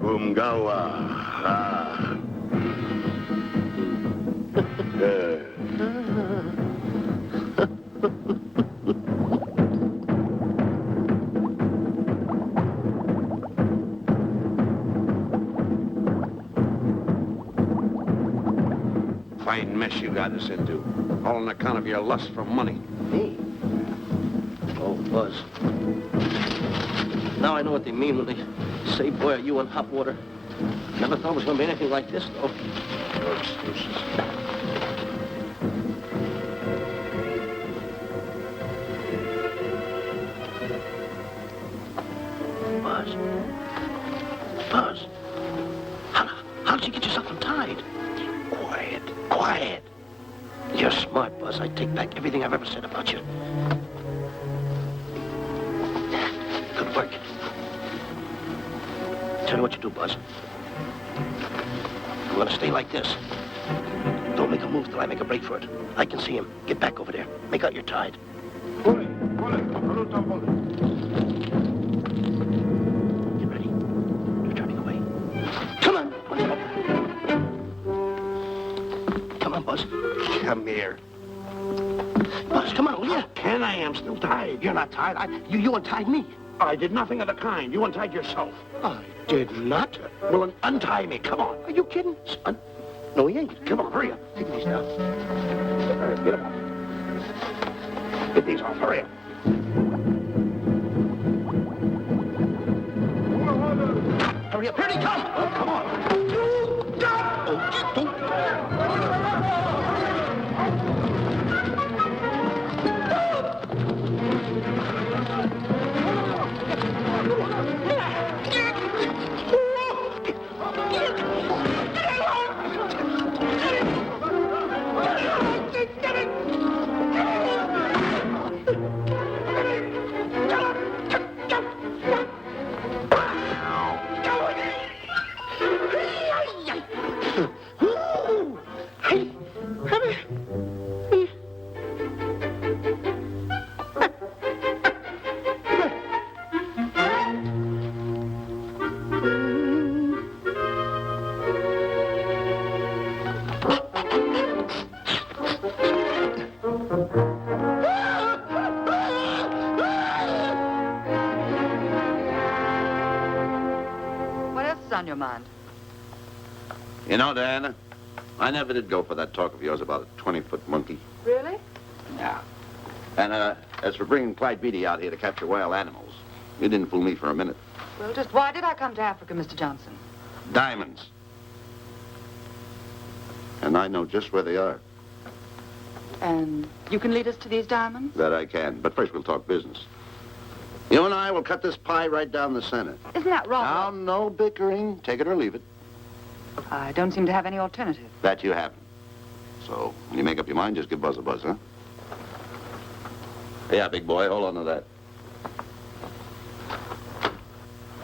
Umgawa. Fine mess you got us into. All on account of your lust for money. Me? Oh, Buzz. Now I know what they mean when they say, boy, are you in hot water. Never thought it was going to be anything like this, though. No excuses. Buzz. Buzz. How'd you get yourself untied? Quiet. Quiet. You're smart, Buzz. I take back everything I've ever said about you. Good work. Tell me what you do, Buzz. I'm gonna stay like this. Don't make a move till I make a break for it. I can see him. Get back over there. Make out you're tied. Get ready. You're turning away. Come on. Come on, Buzz. Come here. Buzz, come on, will you? Can I am still tied. You're not tied. You untied me. I did nothing of the kind. You untied yourself. I did not. Well, then untie me. Come on. Are you kidding? No, he ain't. Come on, hurry up. Take these down. All right, get them off. Get these off. Hurry up. Hurry up. Here he comes. Oh, come on. On your mind? You know, Diana, I never did go for that talk of yours about a 20-foot monkey. Really? Yeah. And, as for bringing Clyde Beatty out here to capture wild animals, you didn't fool me for a minute. Well, just why did I come to Africa, Mr. Johnson? Diamonds. And I know just where they are. And you can lead us to these diamonds? That I can. But first we'll talk business. You and I will cut this pie right down the center. Isn't that wrong? Now, no bickering. Take it or leave it. I don't seem to have any alternative. That you haven't. So, when you make up your mind, just give Buzz a buzz, huh? Yeah, big boy, hold on to that.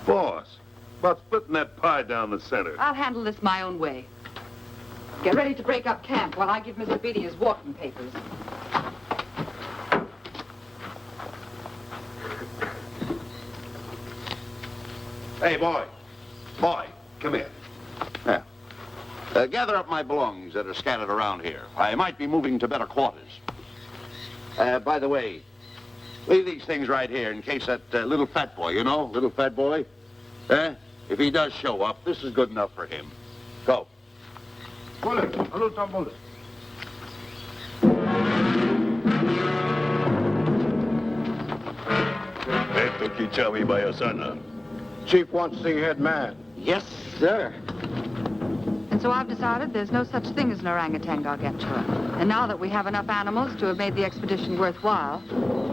Boss, about splitting that pie down the center. I'll handle this my own way. Get ready to break up camp while I give Mr. Beatty his walking papers. Hey, boy. Boy, come here. Yeah. Gather up my belongings that are scattered around here. I might be moving to better quarters. By the way, leave these things right here in case that little fat boy, you know, little fat boy, if he does show up, this is good enough for him. Go. Chief wants to see head man. Yes, sir. And so I've decided there's no such thing as an orangutan gargantua. And now that we have enough animals to have made the expedition worthwhile,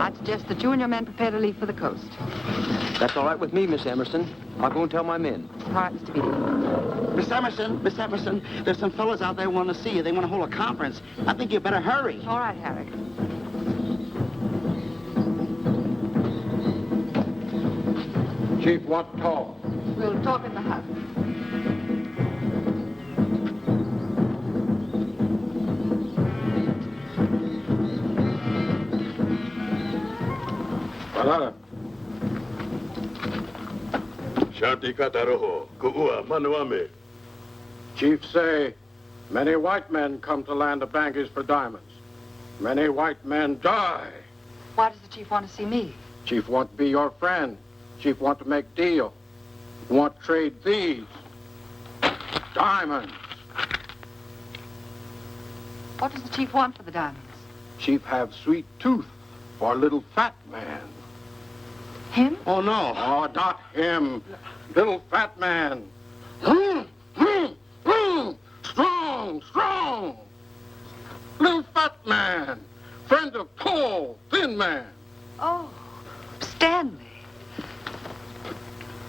I'd suggest that you and your men prepare to leave for the coast. That's all right with me, Miss Emerson. I'll go and tell my men. All right, Mr. Beatty. Miss Emerson, there's some fellas out there who want to see you. They want to hold a conference. I think you better hurry. All right, Harry. Chief wants to talk. We'll talk in the hut. Shanti kataroho, ku'ua manuame. Chiefs say many white men come to land of Bangis for diamonds. Many white men die. Why does the chief want to see me? Chief want to be your friend. Chief want to make deal. Want to trade these diamonds. What does the chief want for the diamonds? Chief have sweet tooth for little fat man. Him? Oh, no. Oh, not him. Little fat man. Strong, strong. Little fat man. Friend of tall, thin man. Oh, Stanley.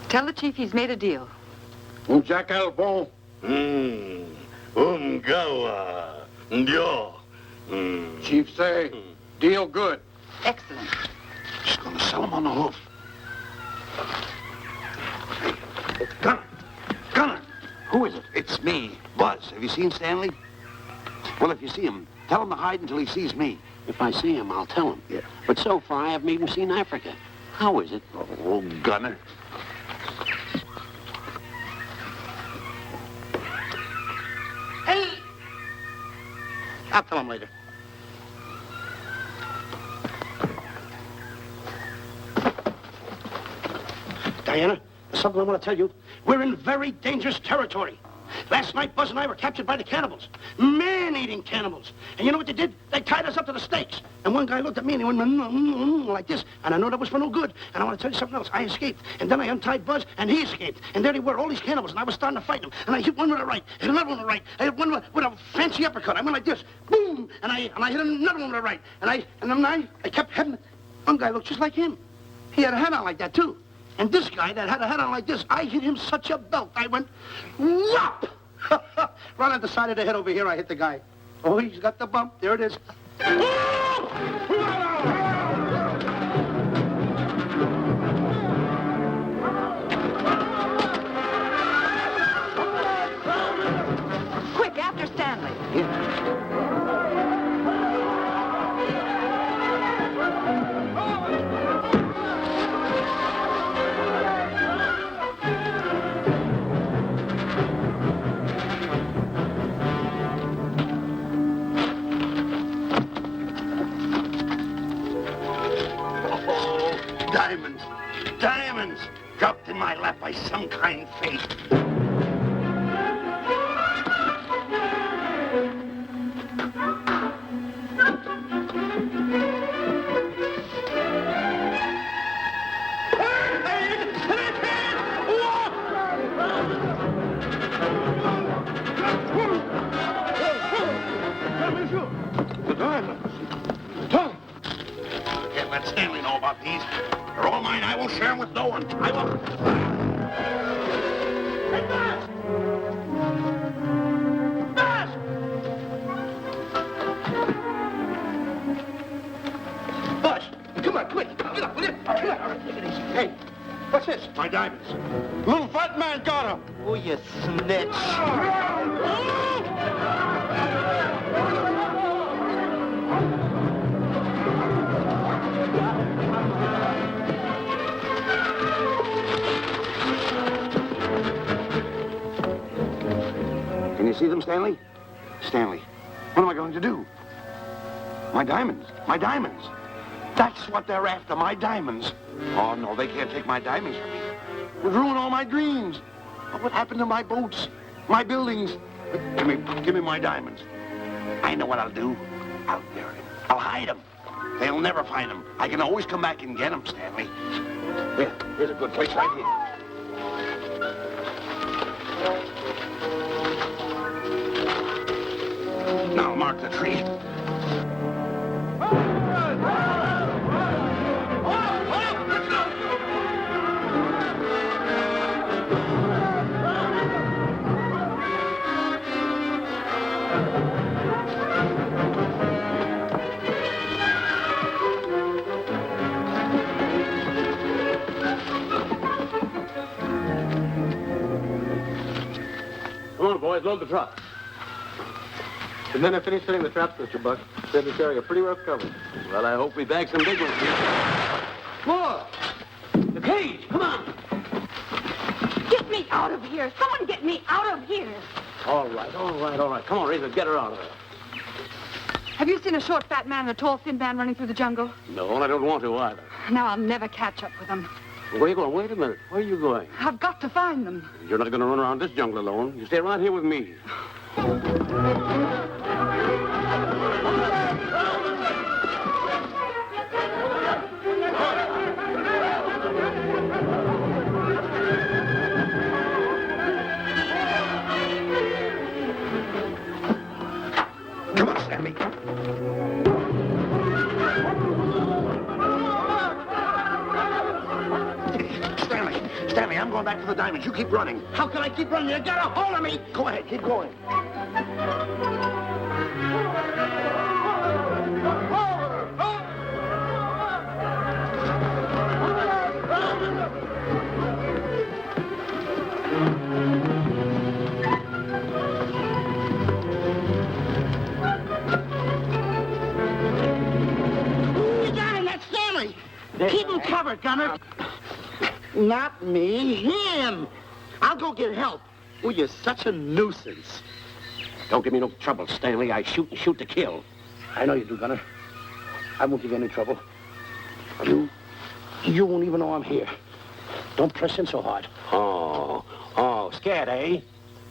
Tell the chief he's made a deal. Jack Albon. Umgawa. Ndio. Chief say, deal good. Excellent. She's gonna sell him on the hoof. Hey, Gunner! Who is it? It's me, Buzz. Have you seen Stanley? Well, if you see him, tell him to hide until he sees me. If I see him, I'll tell him. Yeah. But so far, I haven't even seen Africa. How is it? Oh, Gunner. Hey! I'll tell him later. Diana, there's something I want to tell you. We're in very dangerous territory. Last night, Buzz and I were captured by the cannibals. Man-eating cannibals. And you know what they did? They tied us up to the stakes. And one guy looked at me and he went like this. And I know that was for no good. And I want to tell you something else. I escaped. And then I untied Buzz and he escaped. And there they were, all these cannibals. And I was starting to fight them. And I hit one with a right, hit another one with a right. I hit one with a fancy uppercut. I went like this. Boom! And I hit another one with a right. And I kept hitting. One guy looked just like him. He had a hat on like that, too. And this guy that had a hat on like this, I hit him such a belt. I went, whop! Right on the side of the head over here, I hit the guy. Oh, he's got the bump. There it is. Quick, after Stanley. Diamonds. Diamonds. Dropped in my lap by some kind fate. The diamonds. Can't let Stanley know about these. They're all mine. I won't share them with no one. I won't. Hey, Buzz! Buzz! Buzz, come on, quick. Get up, will you? Come on. Take it easy. Hey, what's this? My diamonds. Little fat man got him. Oh, you snitch. Can you see them, Stanley? Stanley, what am I going to do? My diamonds. My diamonds. That's what they're after, my diamonds. Oh, no, they can't take my diamonds from me. It would ruin all my dreams. What would happen to my boats, my buildings? Give me my diamonds. I know what I'll do. I'll hide them. They'll never find them. I can always come back and get them, Stanley. Here's a good place right here. Now mark the tree. Come on, boys, load the truck. And then I finish setting the traps, Mr. Buck. Said this area pretty rough covered. Well, I hope we bag some big ones here. More! The cage, come on! me out of here. Someone get me out of here. All right. Come on, Razor, get her out of there. Have you seen a short, fat man and a tall, thin man running through the jungle? No, and I don't want to either. Now I'll never catch up with them. Where are you going? Wait a minute. Where are you going? I've got to find them. You're not going to run around this jungle alone. You stay right here with me. Come on, Stanley. Stanley, I'm going back for the diamonds. You keep running. How can I keep running? You got a hold of me. Go ahead, keep going. You got him. That's Stanley. Keep him covered, Gunner. Not me, him. I'll go get help. Oh, you're such a nuisance. Don't give me no trouble, Stanley. I shoot and shoot to kill. I know you do, Gunner. I won't give you any trouble. You won't even know I'm here. Don't press in so hard. Oh, scared, eh?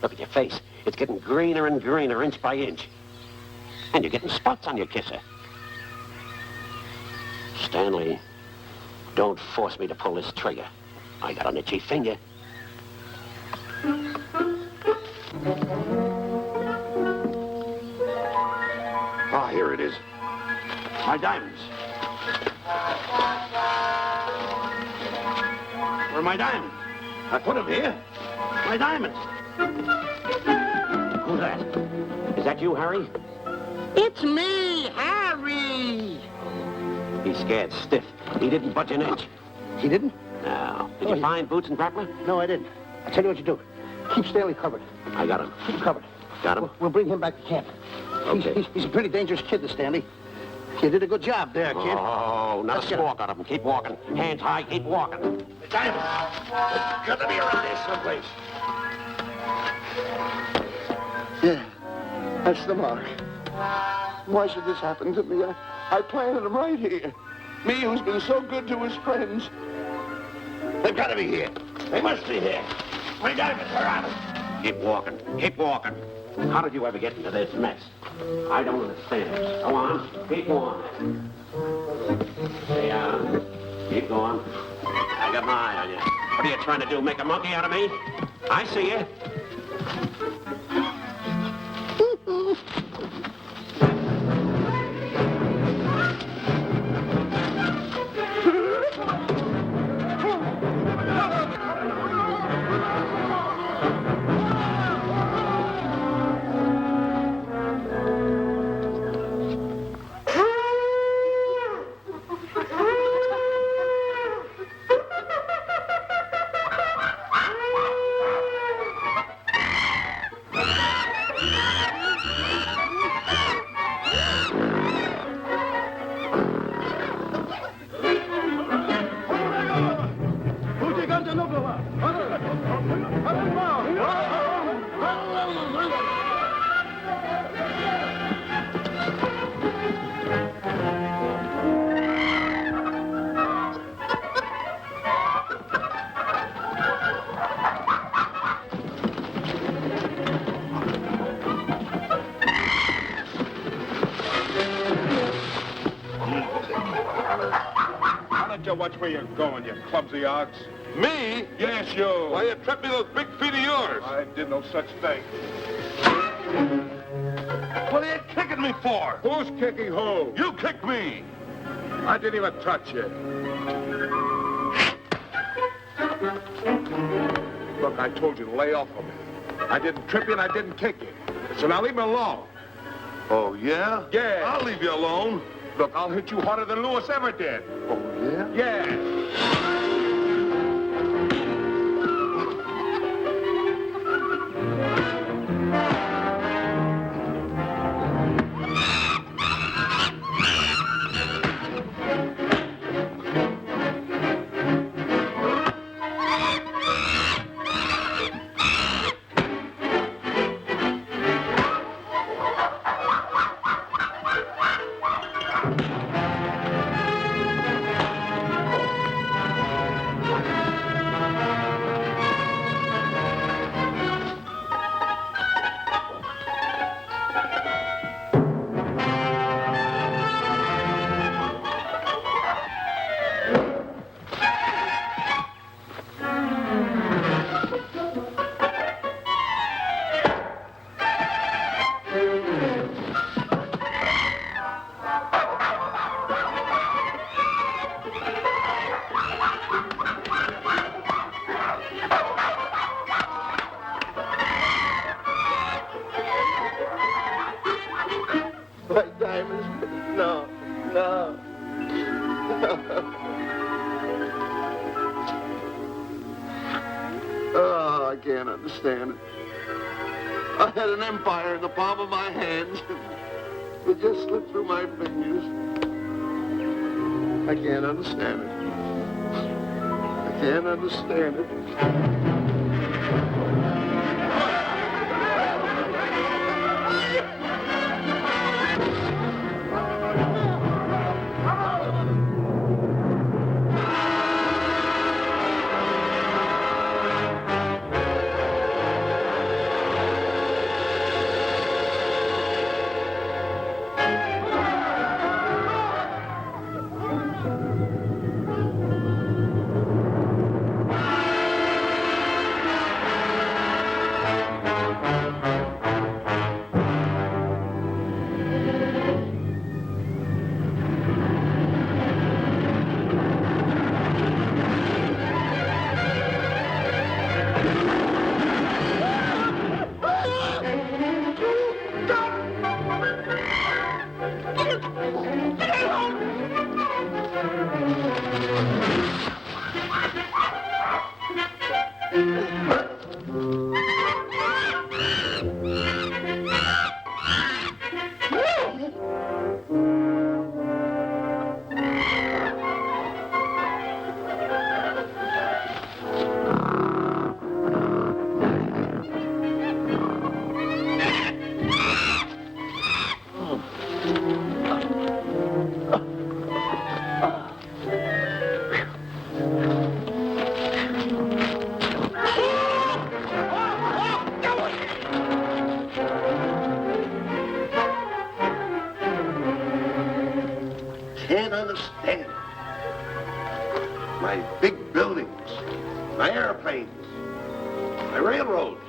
Look at your face. It's getting greener and greener, inch by inch. And you're getting spots on your kisser. Stanley, don't force me to pull this trigger. I got an itchy finger. Ah, here it is. My diamonds. Where are my diamonds? I put them here. My diamonds. Who's that? Is that you, Harry? It's me, Harry. He's scared stiff. He didn't budge an inch. He didn't? No. Did you find Boots and Grappler? No, I didn't. I'll tell you what you do. Keep Stanley covered. I got him. Keep him covered. Got him? We'll bring him back to camp. Okay. He's a pretty dangerous kid, this Stanley. You did a good job there, kid. Oh, not a squawk out of him. Keep walking. Hands high, keep walking. The diamonds. Got to be around here someplace. Yeah, that's the mark. Why should this happen to me? I planted them right here. Me, who's been so good to his friends. They've got to be here. They must be here. My diamonds are out. Keep walking. Keep walking. How did you ever get into this mess? I don't understand. Go on. Keep on. Stay on. Keep going. I got my eye on you. What are you trying to do, make a monkey out of me? I see you. Watch where you're going, you clumsy ox. Me? Yes, you. Why, you tripped me those big feet of yours. I did no such thing. What are you kicking me for? Who's kicking who? You kicked me. I didn't even touch you. Look, I told you to lay off of me. I didn't trip you and I didn't kick you. So now leave me alone. Oh, yeah? Yeah. I'll leave you alone. Look, I'll hit you harder than Lewis ever did. Oh, yeah? Yeah. Oh, I can't understand it. I had an empire in the palm of my hands. It just slipped through my fingers. I can't understand it. I can't understand it. Can't understand. My big buildings, my airplanes, my railroads,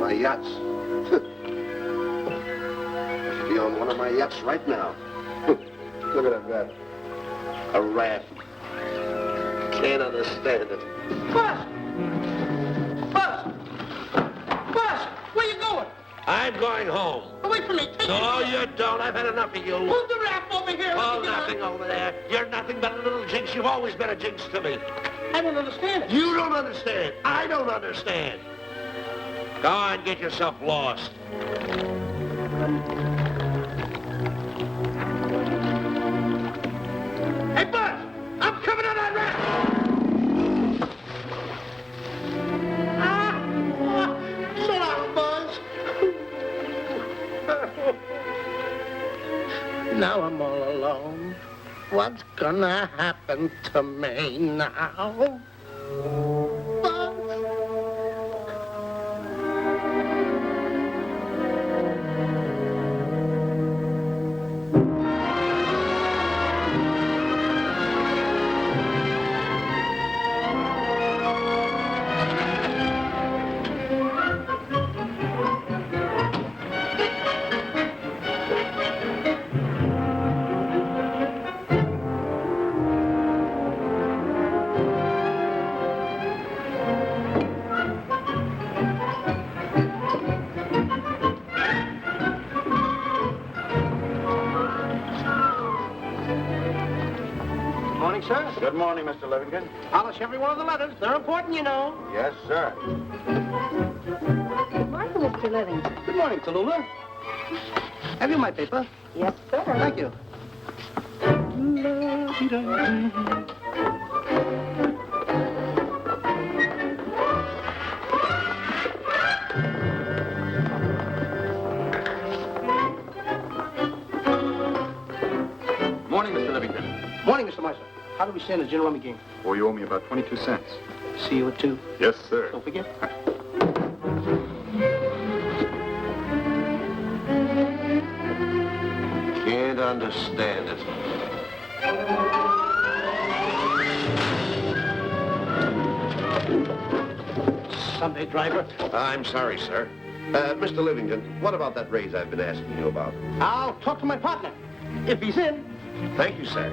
my yachts. I should be on one of my yachts right now. Look at that. A raft. Can't understand it. Buzz! Buzz! Buzz! Where you going? I'm going home. Wait for me. Take No, me. you don't. I've had enough of you. Move the raft over here. Oh, nothing over there. You're nothing but a little jinx. You've always been a jinx to me. I don't understand it. You don't understand. I don't understand. Go on, get yourself lost. Hey, Buzz! I'm coming on that raft! So long, Buzz. Now I'm all alone. What's gonna happen to me now? Buzz? Morning, sir. Good morning, Mr. Livingston. Polish every one of the letters. They're important, you know. Yes, sir. Good morning, Mr. Livingston. Good morning, Tallulah. Have you my paper? Yes, sir. Thank you. Morning, Mr. Livingston. Morning, Mr. Marshall. How do we stand the gin rummy game? Oh, you owe me about 22 cents. See you at 2. Yes, sir. Don't forget. Can't understand it. Sunday driver. I'm sorry, sir. Mr. Livingston, what about that raise I've been asking you about? I'll talk to my partner. If he's in. Thank you, sir.